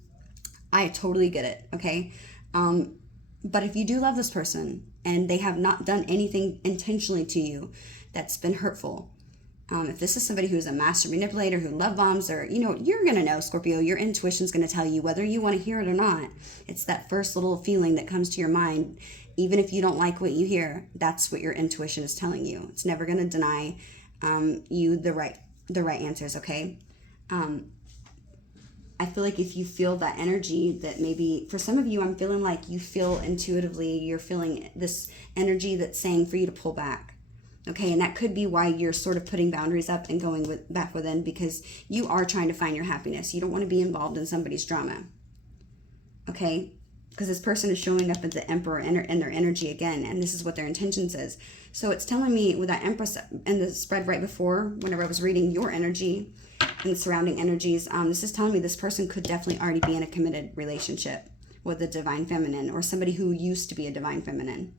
I totally get it, okay? But if you do love this person and they have not done anything intentionally to you that's been hurtful, if this is somebody who's a master manipulator, who love bombs, or, you know, you're going to know, Scorpio, your intuition's going to tell you whether you want to hear it or not. It's that first little feeling that comes to your mind. Even if you don't like what you hear, that's what your intuition is telling you. It's never going to deny you the right answers, okay? I feel like if you feel that energy, that maybe for some of you, I'm feeling like you feel intuitively, you're feeling this energy that's saying for you to pull back. Okay, and that could be why you're sort of putting boundaries up and going back within, because you are trying to find your happiness. You don't want to be involved in somebody's drama. Okay, because this person is showing up as the Emperor in their energy again, and this is what their intentions is. So it's telling me with that Empress and the spread right before, whenever I was reading your energy and the surrounding energies, this is telling me this person could definitely already be in a committed relationship with a Divine Feminine, or somebody who used to be a Divine Feminine.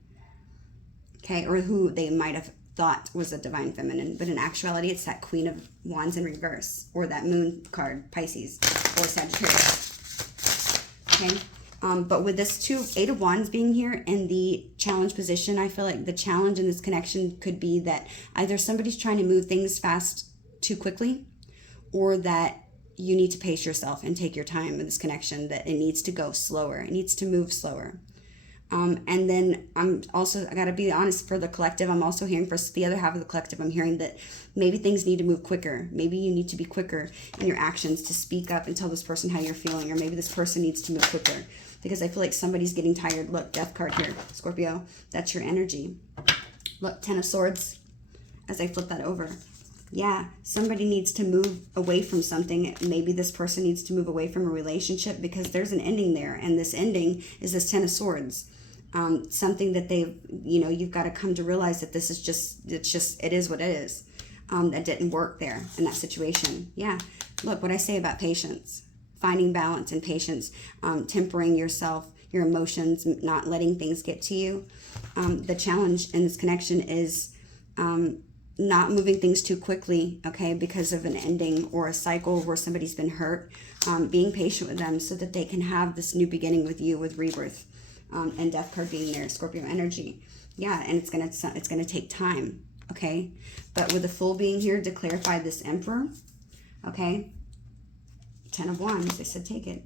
Okay, or who they might have thought was a Divine Feminine, but in actuality it's that Queen of Wands in reverse, or that Moon card, Pisces or Sagittarius. Okay, but with this Eight of Wands being here in the challenge position, I feel like the challenge in this connection could be that either somebody's trying to move things fast too quickly, or that you need to pace yourself and take your time with this connection, that it needs to go slower, it needs to move slower. And then I gotta be honest, for the collective, I'm also hearing for the other half of the collective, I'm hearing that maybe things need to move quicker. Maybe you need to be quicker in your actions to speak up and tell this person how you're feeling, or maybe this person needs to move quicker, because I feel like somebody's getting tired. Look, Death card here, Scorpio, that's your energy. Look, Ten of Swords, as I flip that over. Yeah, somebody needs to move away from something. Maybe this person needs to move away from a relationship, because there's an ending there, and this ending is this Ten of Swords. Something that you've got to come to realize that this is it is what it is. That didn't work there in that situation. Yeah, look what I say about patience, finding balance and patience, tempering yourself, your emotions, not letting things get to you. The challenge in this connection is not moving things too quickly, okay, because of an ending or a cycle where somebody's been hurt. Being patient with them so that they can have this new beginning with you, with rebirth. And Death card being there, Scorpio energy. Yeah, and it's gonna take time, okay? But with the Fool being here to clarify this Emperor, okay? Ten of Wands, they said take it.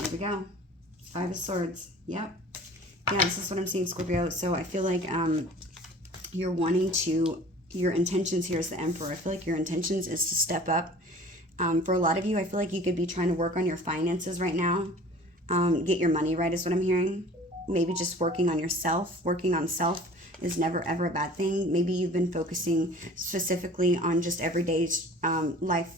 Here we go. Five of Swords, yep. Yeah, this is what I'm seeing, Scorpio. So I feel like you're wanting to, your intentions here is the Emperor. I feel like your intentions is to step up For a lot of you, I feel like you could be trying to work on your finances right now. Get your money right is what I'm hearing. Maybe just working on yourself. Working on self is never ever a bad thing. Maybe you've been focusing specifically on just everyday life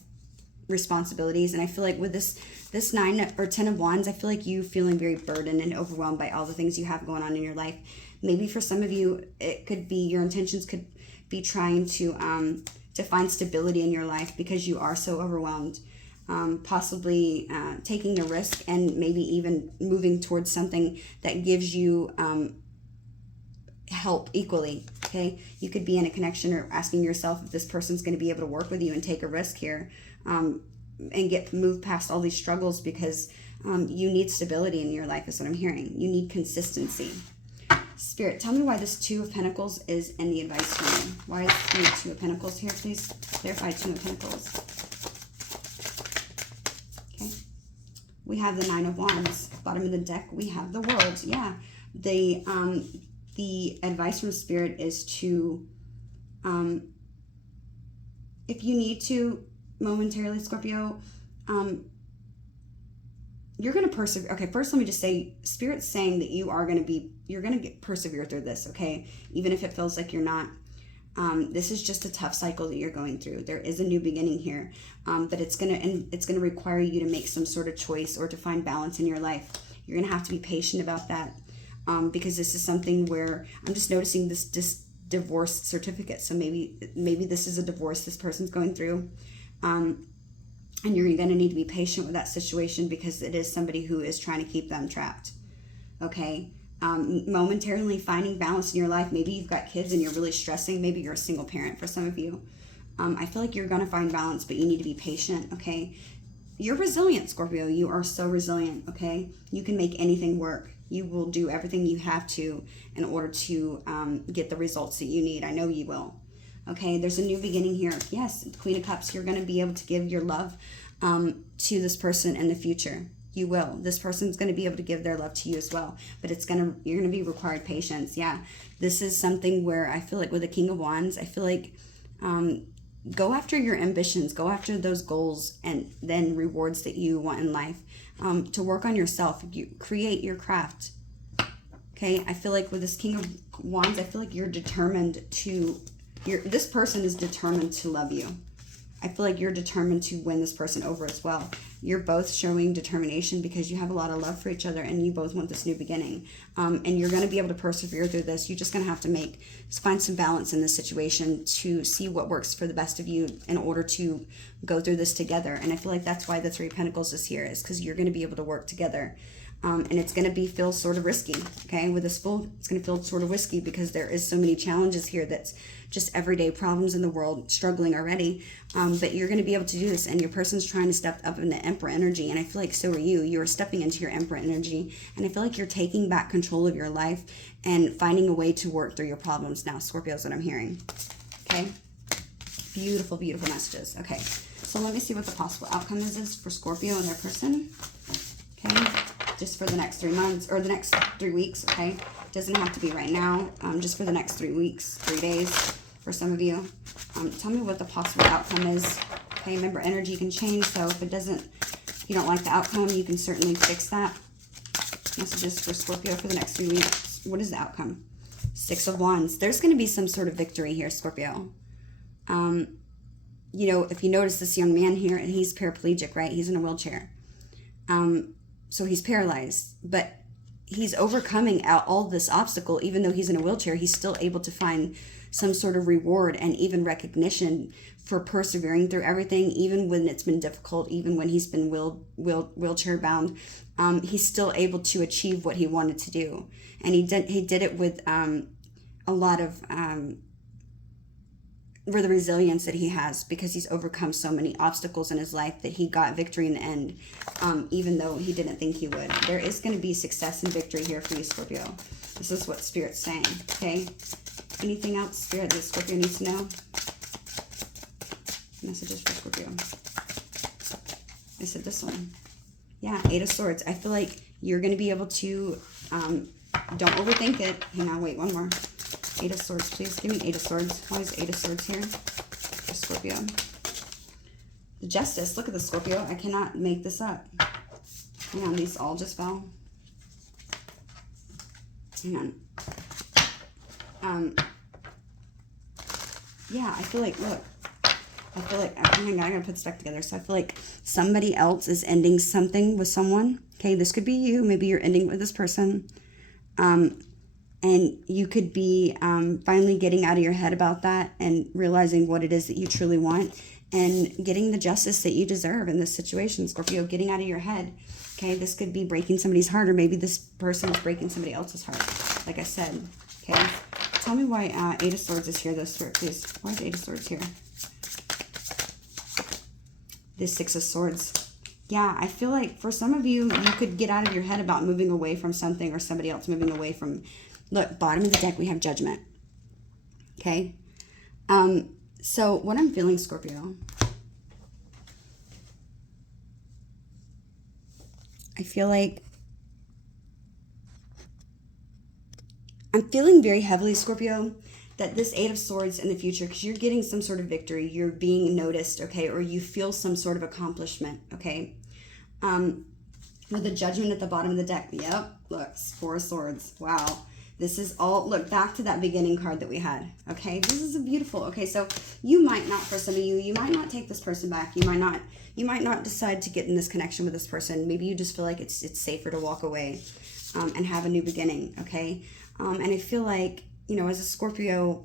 responsibilities, and I feel like with this 9 or 10 of wands, I feel like you feeling very burdened and overwhelmed by all the things you have going on in your life. Maybe for some of you, it could be your intentions could be trying to find stability in your life because you are so overwhelmed. Possibly taking a risk and maybe even moving towards something that gives you help equally. Okay, you could be in a connection or asking yourself if this person's going to be able to work with you and take a risk here, and get moved past all these struggles, because you need stability in your life is what I'm hearing. You need consistency. Spirit, tell me why this 2 of Pentacles is in the advice for me. Why is the 2 of Pentacles here, please? Clarify 2 of Pentacles. Okay. We have the 9 of Wands. Bottom of the deck, we have the World. Yeah. The advice from Spirit is to, if you need to momentarily, Scorpio, you're going to persevere. Okay, first let me just say, Spirit's saying that you're going to persevere through this, okay? Even if it feels like you're not. This is just a tough cycle that you're going through. There is a new beginning here, but it's going to require you to make some sort of choice or to find balance in your life. You're going to have to be patient about that, because this is something where I'm just noticing this divorce certificate. So maybe this is a divorce this person's going through. And you're going to need to be patient with that situation because it is somebody who is trying to keep them trapped. Okay? Momentarily finding balance in your life. Maybe you've got kids and you're really stressing. Maybe you're a single parent for some of you. I feel like you're going to find balance, but you need to be patient. Okay? You're resilient, Scorpio. You are so resilient. Okay? You can make anything work. You will do everything you have to in order to get the results that you need. I know you will. Okay, there's a new beginning here. Yes, Queen of Cups, you're going to be able to give your love to this person in the future. You will. This person's going to be able to give their love to you as well. But you're going to be required patience. Yeah, this is something where I feel like with the King of Wands, I feel like go after your ambitions. Go after those goals and then rewards that you want in life. To work on yourself. You create your craft. Okay, I feel like with this King of Wands, I feel like you're determined to... this person is determined to love you. I feel like you're determined to win this person over as well. You're both showing determination because you have a lot of love for each other and you both want this new beginning. And you're going to be able to persevere through this. You're just going to have to find some balance in this situation to see what works for the best of you in order to go through this together. And I feel like that's why the 3 of Pentacles is here, is because you're going to be able to work together. And it's going to feel sort of risky, okay? With this Fool, it's going to feel sort of risky because there is so many challenges here that's just everyday problems in the world, struggling already. But you're going to be able to do this, and your person's trying to step up in the Emperor energy, and I feel like so are you. You are stepping into your Emperor energy, and I feel like you're taking back control of your life and finding a way to work through your problems now, Scorpio, is what I'm hearing, okay? Beautiful, beautiful messages. Okay, so let me see what the possible outcome is for Scorpio and their person, okay? Just for the next 3 months, or the next 3 weeks, okay? Doesn't have to be right now, just for the next 3 weeks, 3 days for some of you. Tell me what the possible outcome is. Okay, remember, energy can change, so if you don't like the outcome, you can certainly fix that. Messages for Scorpio for the next 3 weeks. What is the outcome? 6 of Wands. There's going to be some sort of victory here, Scorpio. If you notice this young man here, he's paraplegic, right? He's in a wheelchair. So he's paralyzed, but he's overcoming all this obstacle. Even though he's in a wheelchair, he's still able to find some sort of reward and even recognition for persevering through everything, even when it's been difficult, even when he's been wheelchair bound. He's still able to achieve what he wanted to do. And he did it with a lot of for the resilience that he has, because he's overcome so many obstacles in his life that he got victory in the end, even though he didn't think he would. There is going to be success and victory here for you, Scorpio. This is what Spirit's saying, okay? Anything else, Spirit, that Scorpio needs to know? Messages for Scorpio. I said this one. Yeah, 8 of Swords. I feel like you're going to be able to, don't overthink it. Hang on, wait, one more. 8 of Swords, please. Give me 8 of Swords. Why is 8 of Swords here for Scorpio? The Justice. Look at the Scorpio. I cannot make this up. Hang on, these all just fell. Hang on. Yeah, I feel like, look. I feel like, hang on, I gotta put this back together. So I feel like somebody else is ending something with someone. Okay, this could be you. Maybe you're ending with this person. And you could be finally getting out of your head about that and realizing what it is that you truly want and getting the justice that you deserve in this situation, Scorpio, getting out of your head. Okay, this could be breaking somebody's heart, or maybe this person is breaking somebody else's heart, like I said. Okay, tell me why Eight of Swords is here, this sort, please. Why is Eight of Swords here? This Six of Swords. Yeah, I feel like for some of you, you could get out of your head about moving away from something or somebody else moving away from... Look, bottom of the deck, we have Judgment. Okay? So what I'm feeling, Scorpio... I feel like... I'm feeling very heavily, Scorpio, that this Eight of Swords in the future, because you're getting some sort of victory, you're being noticed, okay, or you feel some sort of accomplishment, okay? With the Judgment at the bottom of the deck. Yep, look, Four of Swords. Wow. This is all, look, back to that beginning card that we had, okay? This is a beautiful, okay, so you might not, for some of you, you might not take this person back. You might not decide to get in this connection with this person. Maybe you just feel like it's safer to walk away and have a new beginning, okay? And I feel like, you know, as a Scorpio,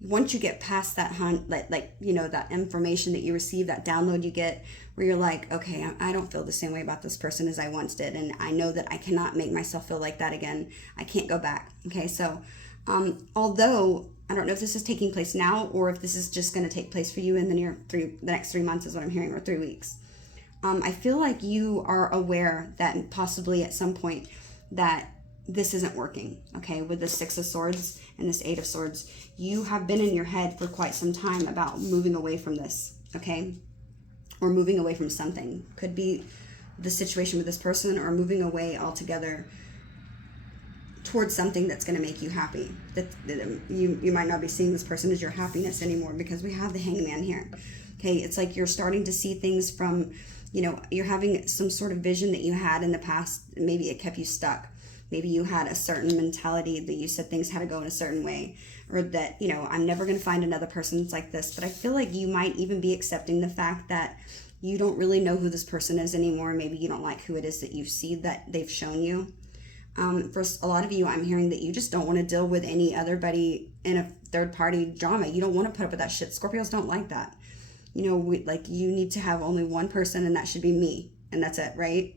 once you get past that hunt, like you know, that information that you receive, that download you get, where you're like, okay, I don't feel the same way about this person as I once did, and I know that I cannot make myself feel like that again. I can't go back. Okay, so although I don't know if this is taking place now or if this is just going to take place for you in the next 3 months is what I'm hearing, or 3 weeks. I feel like you are aware that possibly at some point that this isn't working, okay? With the Six of Swords and this Eight of Swords, you have been in your head for quite some time about moving away from this, okay? Or moving away from something. Could be the situation with this person, or moving away altogether towards something that's going to make you happy. That you might not be seeing this person as your happiness anymore, because we have the Hangman here, okay? It's like you're starting to see things from, you know, you're having some sort of vision that you had in the past. Maybe it kept you stuck. Maybe you had a certain mentality that you said things had to go in a certain way, or that, you know, I'm never going to find another person that's like this. But I feel like you might even be accepting the fact that you don't really know who this person is anymore. Maybe you don't like who it is that you see that they've shown you. For a lot of you, I'm hearing that you just don't want to deal with any other-buddy in a third-party drama. You don't want to put up with that shit. Scorpios don't like that. You know, you need to have only one person, and that should be me, and that's it, right?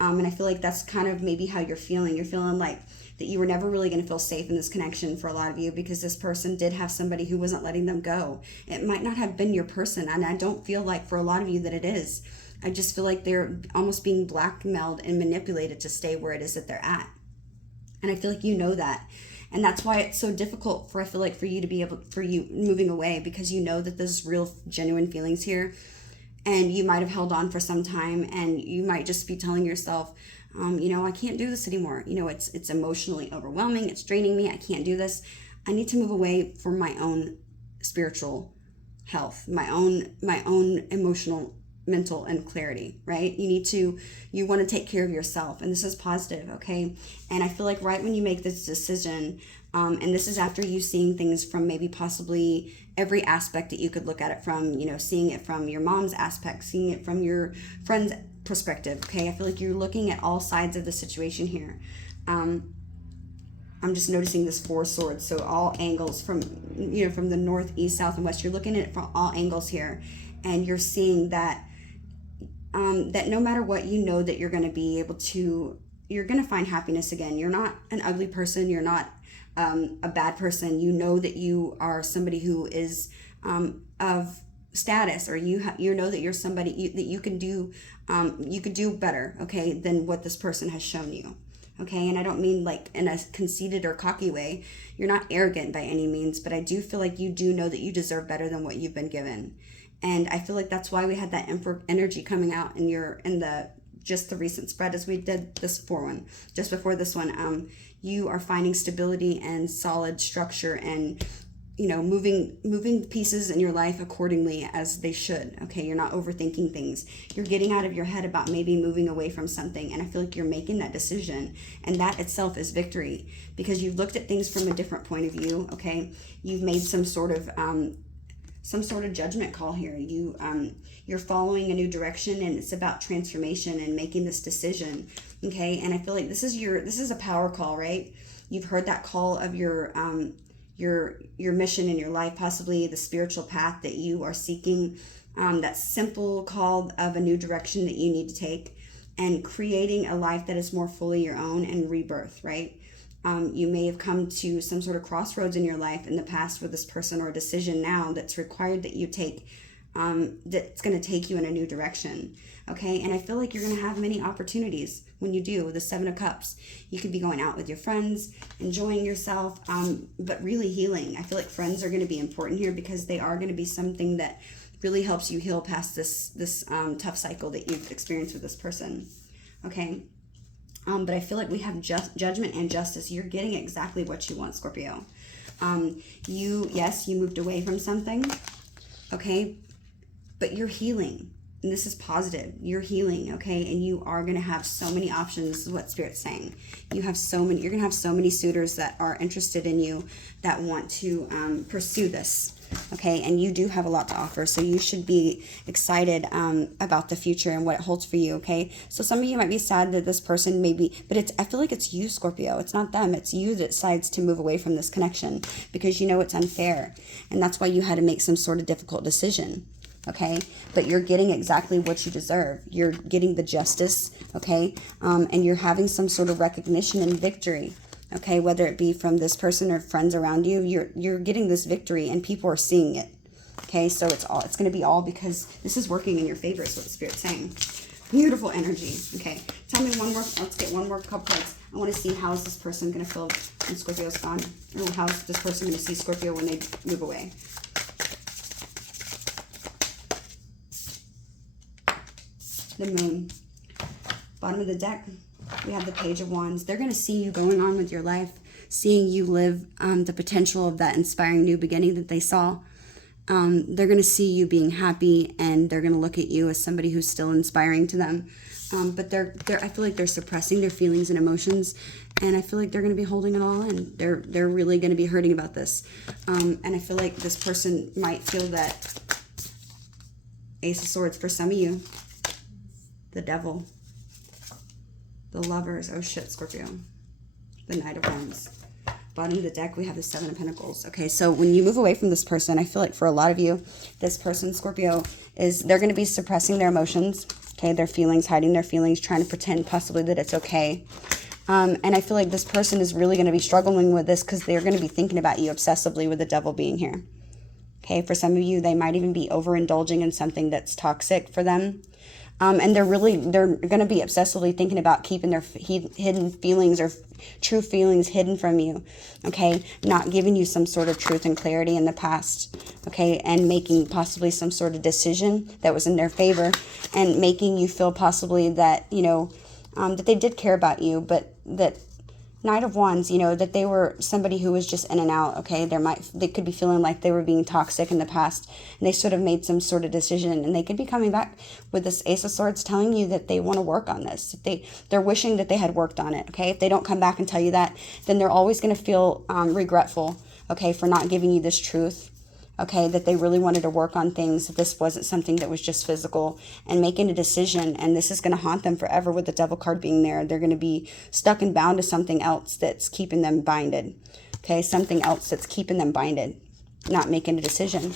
And I feel like that's kind of maybe how you're feeling. You're feeling like that you were never really going to feel safe in this connection for a lot of you, because this person did have somebody who wasn't letting them go. It might not have been your person, and I don't feel like for a lot of you that it is. I just feel like they're almost being blackmailed and manipulated to stay where it is that they're at. And I feel like you know that. And that's why it's so difficult I feel like for you moving away, because you know that there's real genuine feelings here. And you might have held on for some time, and you might just be telling yourself, you know, I can't do this anymore. You know, it's emotionally overwhelming. It's draining me. I can't do this. I need to move away for my own spiritual health, my own emotional, mental, and clarity, right? You want to take care of yourself, and this is positive, okay? And I feel like right when you make this decision, and this is after you seeing things from maybe possibly every aspect that you could look at it from, you know, seeing it from your mom's aspect, seeing it from your friend's perspective, okay? I feel like you're looking at all sides of the situation here. I'm just noticing this Four of Swords, so all angles from, you know, from the north, east, south, and west. You're looking at it from all angles here, and you're seeing that that no matter what, you know that you're going to find happiness again. You're not an ugly person. You're not a bad person. You know that you are somebody who is of status, or you know that you're somebody that you could do better, okay, than what this person has shown you, okay? And I don't mean like in a conceited or cocky way. You're not arrogant by any means, but I do feel like you do know that you deserve better than what you've been given. And I feel like that's why we had that energy coming out in the recent spread, as we did this one, just before this one. You are finding stability and solid structure and you know, moving pieces in your life accordingly as they should. Okay, you're not overthinking things. You're getting out of your head about maybe moving away from something, and I feel like you're making that decision, and that itself is victory, because you've looked at things from a different point of view. Okay, you've made some sort of judgment call here. You're following a new direction, and it's about transformation and making this decision. Okay, and I feel like this is a power call, right? You've heard that call of your mission in your life, possibly the spiritual path that you are seeking, that simple call of a new direction that you need to take, and creating a life that is more fully your own, and rebirth, right? You may have come to some sort of crossroads in your life in the past with this person, or a decision now that's required that you take, that's going to take you in a new direction. Okay, and I feel like you're going to have many opportunities when you do. The Seven of Cups, you could be going out with your friends, enjoying yourself, but really healing. I feel like friends are going to be important here, because they are going to be something that really helps you heal past this tough cycle that you've experienced with this person. Okay, but I feel like we have judgment and justice. You're getting exactly what you want, Scorpio. You moved away from something, okay, but you're healing. And this is positive. You're healing, okay? And you are going to have so many options. This is what Spirit's saying. You're going to have so many suitors that are interested in you, that want to pursue this, okay? And you do have a lot to offer, so you should be excited about the future and what it holds for you, okay? So some of you might be sad that this person but I feel like it's you, Scorpio. It's not them. It's you that decides to move away from this connection, because you know it's unfair. And that's why you had to make some sort of difficult decision. Okay, but you're getting exactly what you deserve. You're getting the justice, okay, and you're having some sort of recognition and victory, okay, whether it be from this person or friends around you. You're getting this victory, and people are seeing it, okay. So it's going to be all because this is working in your favor. Is what the Spirit's saying. Beautiful energy. Okay, tell me one more. Let's get one more couple cards. I want to see, how is this person going to feel when Scorpio's gone, or how is this person going to see Scorpio when they move away? The Moon. Bottom of the deck, we have the Page of Wands. They're going to see you going on with your life, seeing you live the potential of that inspiring new beginning that they saw. They're going to see you being happy, and they're going to look at you as somebody who's still inspiring to them. But I feel like they're suppressing their feelings and emotions, and I feel like they're going to be holding it all in. They're really going to be hurting about this. And I feel like this person might feel that Ace of Swords for some of you. The Devil, the Lovers, oh shit, Scorpio, the Knight of Wands. Bottom of the deck, we have the Seven of Pentacles. Okay, so when you move away from this person, I feel like for a lot of you, this person, Scorpio, they're going to be suppressing their emotions, okay, their feelings, hiding their feelings, trying to pretend possibly that it's okay. And I feel like this person is really going to be struggling with this, because they're going to be thinking about you obsessively with the Devil being here. Okay, for some of you, they might even be overindulging in something that's toxic for them. And they're going to be obsessively thinking about keeping their hidden feelings or true feelings hidden from you, okay? Not giving you some sort of truth and clarity in the past, okay? And making possibly some sort of decision that was in their favor, and making you feel possibly that, you know, that they did care about you, but that Knight of Wands, you know, that they were somebody who was just in and out, okay? They could be feeling like they were being toxic in the past, and they sort of made some sort of decision, and they could be coming back with this Ace of Swords telling you that they want to work on this. They're wishing that they had worked on it, okay? If they don't come back and tell you that, then they're always going to feel regretful, okay, for not giving you this truth, okay, that they really wanted to work on things, that this wasn't something that was just physical, and making a decision, and this is going to haunt them forever with the Devil card being there. They're going to be stuck and bound to something else that's keeping them binded, okay, something else that's keeping them binded, not making a decision.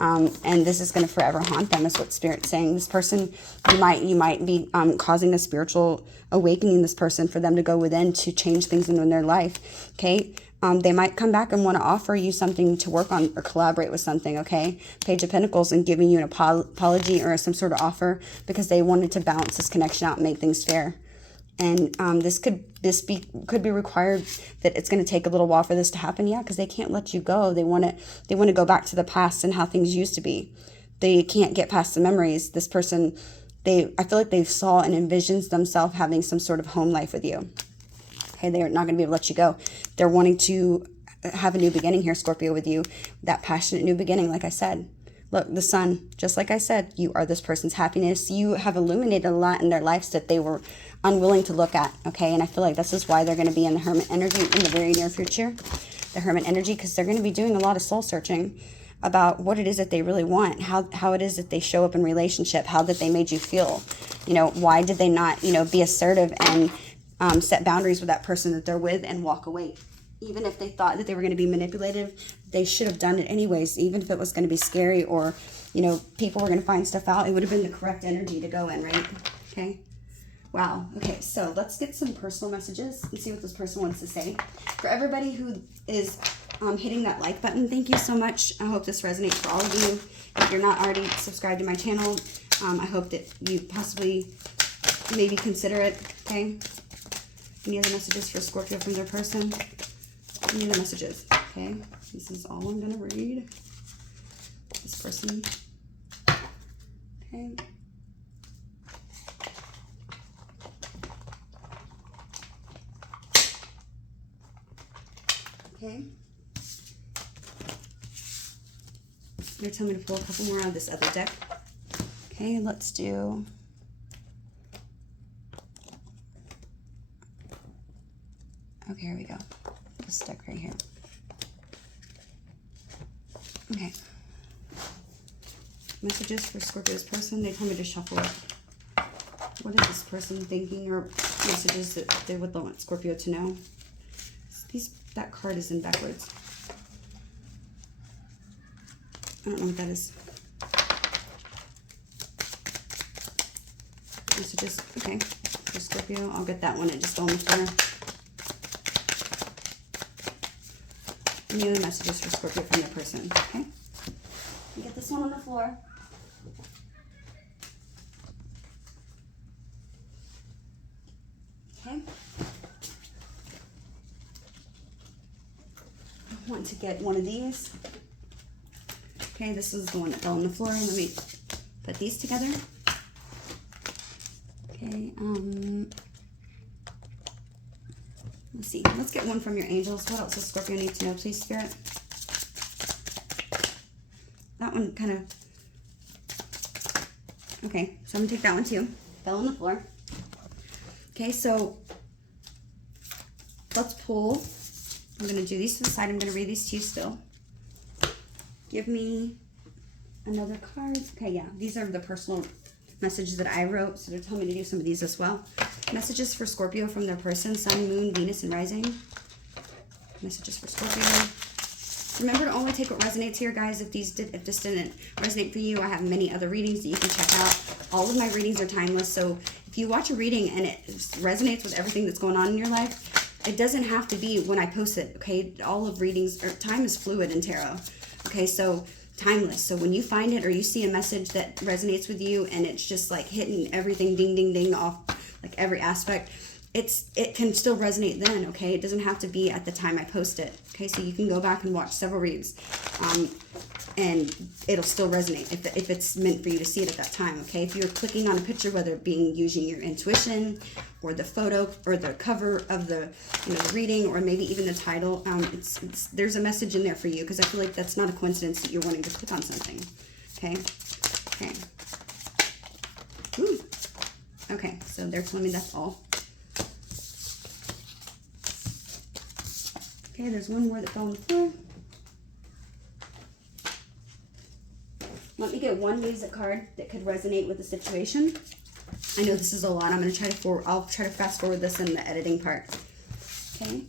And this is going to forever haunt them, is what Spirit's saying. This person, you might be causing a spiritual awakening, this person, for them to go within to change things in their life, okay? They might come back and want to offer you something to work on or collaborate with something, okay? Page of Pentacles, and giving you an apology or some sort of offer, because they wanted to balance this connection out and make things fair. And this could be required, that it's going to take a little while for this to happen, yeah, because they can't let you go. They want to go back to the past and how things used to be. They can't get past the memories. This person, I feel like they saw and envisioned themselves having some sort of home life with you. Okay, they're not going to be able to let you go. They're wanting to have a new beginning here, Scorpio, with you. That passionate new beginning, like I said. Look, the sun, just like I said, you are this person's happiness. You have illuminated a lot in their lives that they were unwilling to look at, okay? And I feel like this is why they're going to be in the Hermit energy in the very near future. The Hermit energy, because they're going to be doing a lot of soul searching about what it is that they really want, how it is that they show up in relationship, how that they made you feel. You know, why did they not, you know, be assertive and set boundaries with that person that they're with and walk away? Even if they thought that they were going to be manipulative, they should have done it anyways. Even if it was going to be scary or, you know, people were going to find stuff out, it would have been the correct energy to go in, right? Okay. Wow. Okay, so let's get some personal messages and see what this person wants to say. For everybody who is hitting that like button, thank you so much. I hope this resonates for all of you. If you're not already subscribed to my channel, I hope that you possibly maybe consider it, okay? Any other messages for Scorpio from their person? Any other messages? Okay, this is all I'm going to read. This person. Okay. Okay. They're telling me to pull a couple more out of this other deck. Okay, let's do... Okay, here we go. This deck right here. Okay. Messages for Scorpio's person. They told me to shuffle it. What is this person thinking, or messages that they would want Scorpio to know? That card is in backwards. I don't know what that is. Messages. Okay. For Scorpio, I'll get that one. It just fell on the floor. Any other messages for Scorpio from their person? Okay. Get this one on the floor. Okay. I want to get one of these. Okay, this is the one that fell on the floor. Let me put these together. Okay, let's see. Let's get one from your angels. What else does Scorpio need to know, please, Spirit? That one kind of... Okay, so I'm going to take that one too. Fell on the floor. Okay, so let's pull. I'm going to do these to the side. I'm going to read these to you still. Give me another card. Okay, yeah, these are the personal messages that I wrote, so they're telling me to do some of these as well. Messages for Scorpio from their person, Sun, Moon, Venus, and Rising. Messages for Scorpio. Remember to only take what resonates here, guys. If this didn't resonate for you, I have many other readings that you can check out. All of my readings are timeless, so if you watch a reading and it resonates with everything that's going on in your life, it doesn't have to be when I post it, okay? All of readings, or time is fluid in tarot, okay? So timeless. So when you find it or you see a message that resonates with you and it's just like hitting everything ding, ding, ding off, like every aspect, it can still resonate then, okay? It doesn't have to be at the time I post it, okay? So you can go back and watch several reads, and it'll still resonate if it's meant for you to see it at that time, okay? If you're clicking on a picture, whether it being using your intuition or the photo or the cover of the, the reading, or maybe even the title, there's a message in there for you, because I feel like that's not a coincidence that you're wanting to click on something, okay? Okay. Ooh. Okay, so they're telling me that's all. Okay, there's one more that fell on the floor. Let me get one music card that could resonate with the situation. I know this is a lot. I'm going to try to I'll try to fast forward this in the editing part. Okay.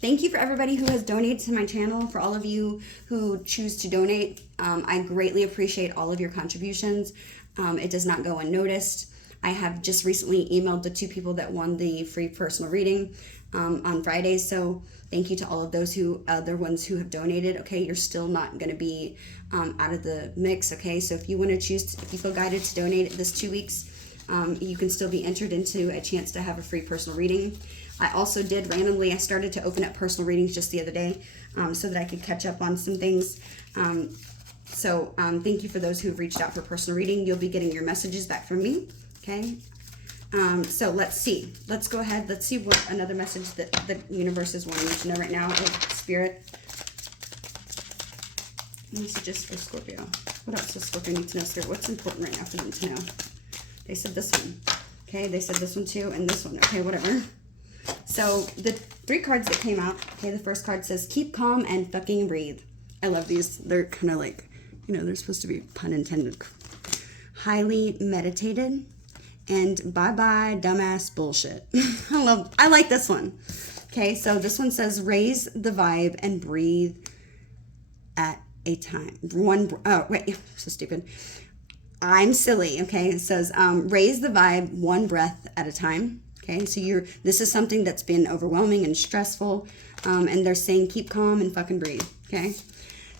Thank you for everybody who has donated to my channel. For all of you who choose to donate, I greatly appreciate all of your contributions. It does not go unnoticed. I have just recently emailed the 2 people that won the free personal reading on Friday. So thank you to all of those other ones who have donated. Okay, you're still not going to be out of the mix. Okay, so if you want to choose, if you feel guided to donate this 2 weeks, you can still be entered into a chance to have a free personal reading. I also did randomly, I started to open up personal readings just the other day so that I could catch up on some things. Thank you for those who've reached out for personal reading. You'll be getting your messages back from me. Okay. So let's see. Let's go ahead. Let's see what another message that the universe is wanting you to know right now. Spirit. Messages for Scorpio. What else does Scorpio need to know, Spirit? What's important right now for them to know? They said this one. Okay, they said this one too, and this one. Okay, whatever. So the 3 cards that came out. Okay, the first card says, keep calm and fucking breathe. I love these. They're kind of like, you know, they're supposed to be pun intended. Highly meditated. And bye-bye dumbass bullshit. I like this one. Okay, so this one says, raise the vibe and breathe at a time. Oh, wait, so stupid. I'm silly, okay? It says, raise the vibe one breath at a time. Okay, so this is something that's been overwhelming and stressful. And they're saying, keep calm and fucking breathe, okay?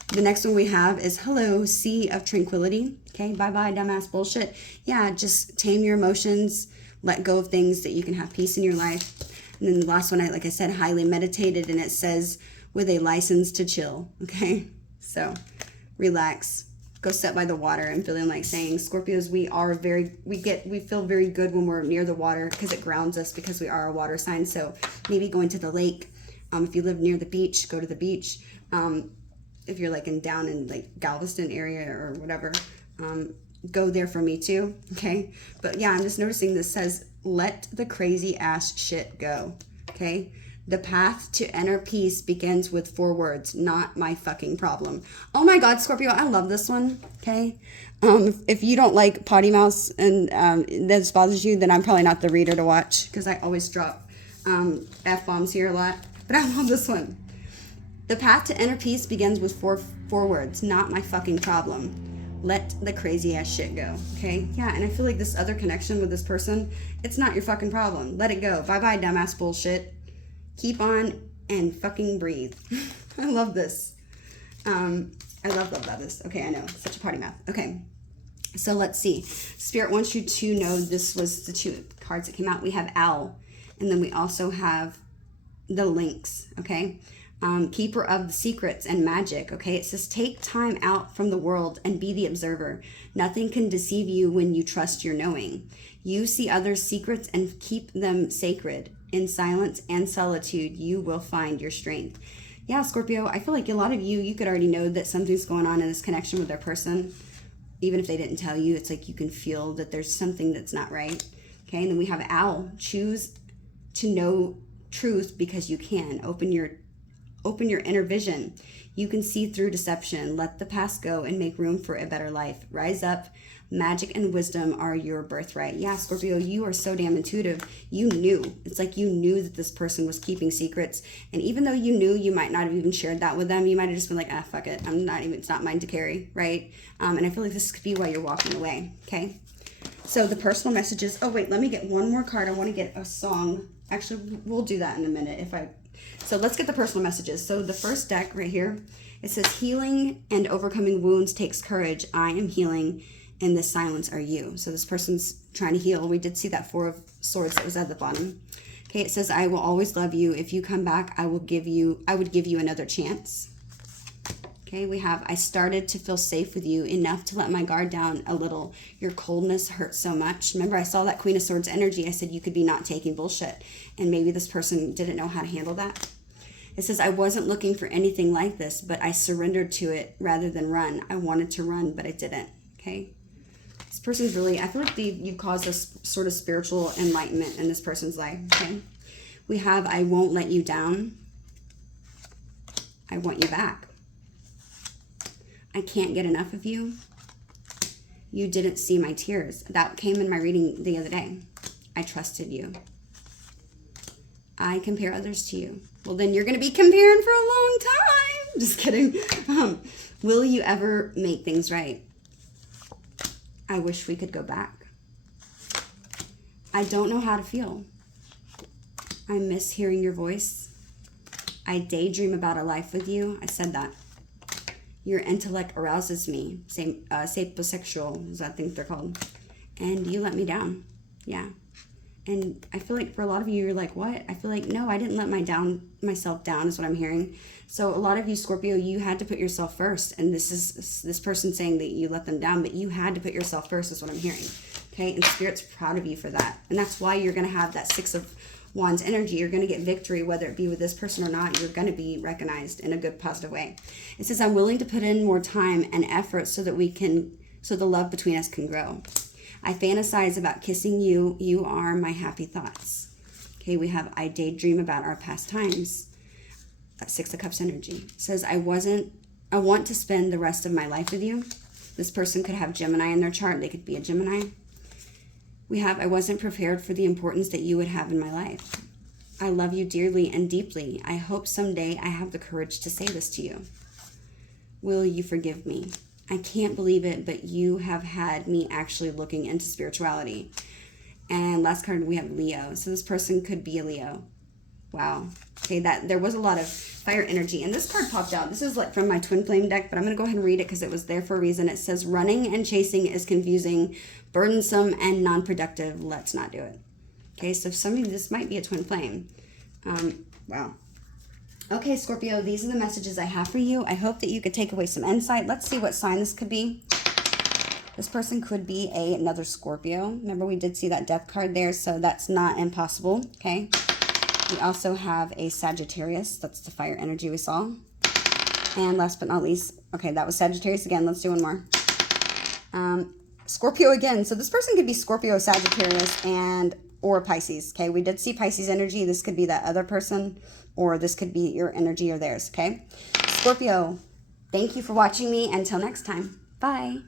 The next one we have is, hello, sea of tranquility. Okay, bye-bye, dumbass bullshit. Yeah, just tame your emotions. Let go of things that you can have peace in your life. And then the last one, like I said, highly meditated. And it says, with a license to chill. Okay, so relax. Go sit by the water. I'm feeling like saying, Scorpios, we feel very good when we're near the water because it grounds us because we are a water sign. So maybe going to the lake. If you live near the beach, go to the beach. If you're like down in like Galveston area or whatever, go there for me too. Okay. But yeah, I'm just noticing this says, let the crazy ass shit go. Okay. The path to inner peace begins with 4 words, not my fucking problem. Oh my God, Scorpio, I love this one. Okay. If you don't like potty mouse and that bothers you, then I'm probably not the reader to watch because I always drop F-bombs here a lot. But I love this one. The path to inner peace begins with four words, not my fucking problem. Let the crazy ass shit go. Okay? Yeah, and I feel like this other connection with this person, it's not your fucking problem. Let it go. Bye-bye, dumbass bullshit. Keep on and fucking breathe. I love this. I love this. Okay, I know. Such a party mouth. Okay. So let's see. Spirit wants you to know this was the 2 cards that came out. We have Owl, and then we also have the Lynx. Okay? Keeper of the secrets and magic. Okay, it says take time out from the world and be the observer. Nothing can deceive you when you trust your knowing. You see others' secrets and keep them sacred. In silence and solitude, you will find your strength. Yeah, Scorpio, I feel like a lot of you could already know that something's going on in this connection with their person. Even if they didn't tell you, it's like you can feel that there's something that's not right. Okay, and then we have Owl. Choose to know truth because you can. Open your inner vision. You can see through deception. Let the past go and make room for a better life. Rise up. Magic and wisdom are your birthright. Yeah, Scorpio, you are so damn intuitive. You knew. It's like you knew that this person was keeping secrets. And even though you knew, you might not have even shared that with them. You might have just been like, fuck it. It's not mine to carry, right? And I feel like this could be why you're walking away, okay? So the personal messages. Oh, wait, let me get one more card. I want to get a song. Actually, we'll do that in a minute So let's get the personal messages. So the first deck right here, it says, healing and overcoming wounds takes courage. I am healing, and the silence are you. So this person's trying to heal. We did see that 4 of Swords that was at the bottom. Okay, it says, I will always love you. If you come back, I would give you another chance. Okay, we have, I started to feel safe with you enough to let my guard down a little. Your coldness hurts so much. Remember, I saw that Queen of Swords energy. I said you could be not taking bullshit. And maybe this person didn't know how to handle that. It says, I wasn't looking for anything like this, but I surrendered to it rather than run. I wanted to run, but I didn't. Okay? This person's really, I feel like you've caused a sort of spiritual enlightenment in this person's life. Okay? We have, I won't let you down. I want you back. I can't get enough of you. You didn't see my tears. That came in my reading the other day. I trusted you. I compare others to you. Well, then you're going to be comparing for a long time. Just kidding. Will you ever make things right? I wish we could go back. I don't know how to feel. I miss hearing your voice. I daydream about a life with you. I said that. Your intellect arouses me. Sapiosexual is what I think they're called. And you let me down. Yeah. And I feel like for a lot of you, you're like, what? I feel like, no, I didn't let myself down is what I'm hearing. So a lot of you, Scorpio, you had to put yourself first. And this is this person saying that you let them down, but you had to put yourself first is what I'm hearing. Okay, and Spirit's proud of you for that. And that's why you're going to have that Six of Wands energy. You're going to get victory, whether it be with this person or not. You're going to be recognized in a good, positive way. It says, I'm willing to put in more time and effort so that so the love between us can grow. I fantasize about kissing you. You are my happy thoughts. Okay, we have, I daydream about our past times. That Six of Cups energy. It says, I want to spend the rest of my life with you. This person could have Gemini in their chart. They could be a Gemini. We have, I wasn't prepared for the importance that you would have in my life. I love you dearly and deeply. I hope someday I have the courage to say this to you. Will you forgive me? I can't believe it, but you have had me actually looking into spirituality. And last card, we have Leo. So this person could be a Leo. Wow. Okay, there was a lot of fire energy. And this card popped out. This is like from my Twin Flame deck, but I'm going to go ahead and read it because it was there for a reason. It says, running and chasing is confusing, burdensome, and non-productive. Let's not do it. Okay, so some of you, this might be a Twin Flame. Wow. Okay, Scorpio, these are the messages I have for you. I hope that you could take away some insight. Let's see what sign this could be. This person could be another Scorpio. Remember, we did see that death card there, so that's not impossible, okay? We also have a Sagittarius. That's the fire energy we saw. And last but not least, okay, that was Sagittarius again. Let's do one more. Scorpio again. So this person could be Scorpio, Sagittarius, or Pisces, okay? We did see Pisces energy. This could be that other person, or this could be your energy or theirs, okay? Scorpio, thank you for watching me. Until next time, bye.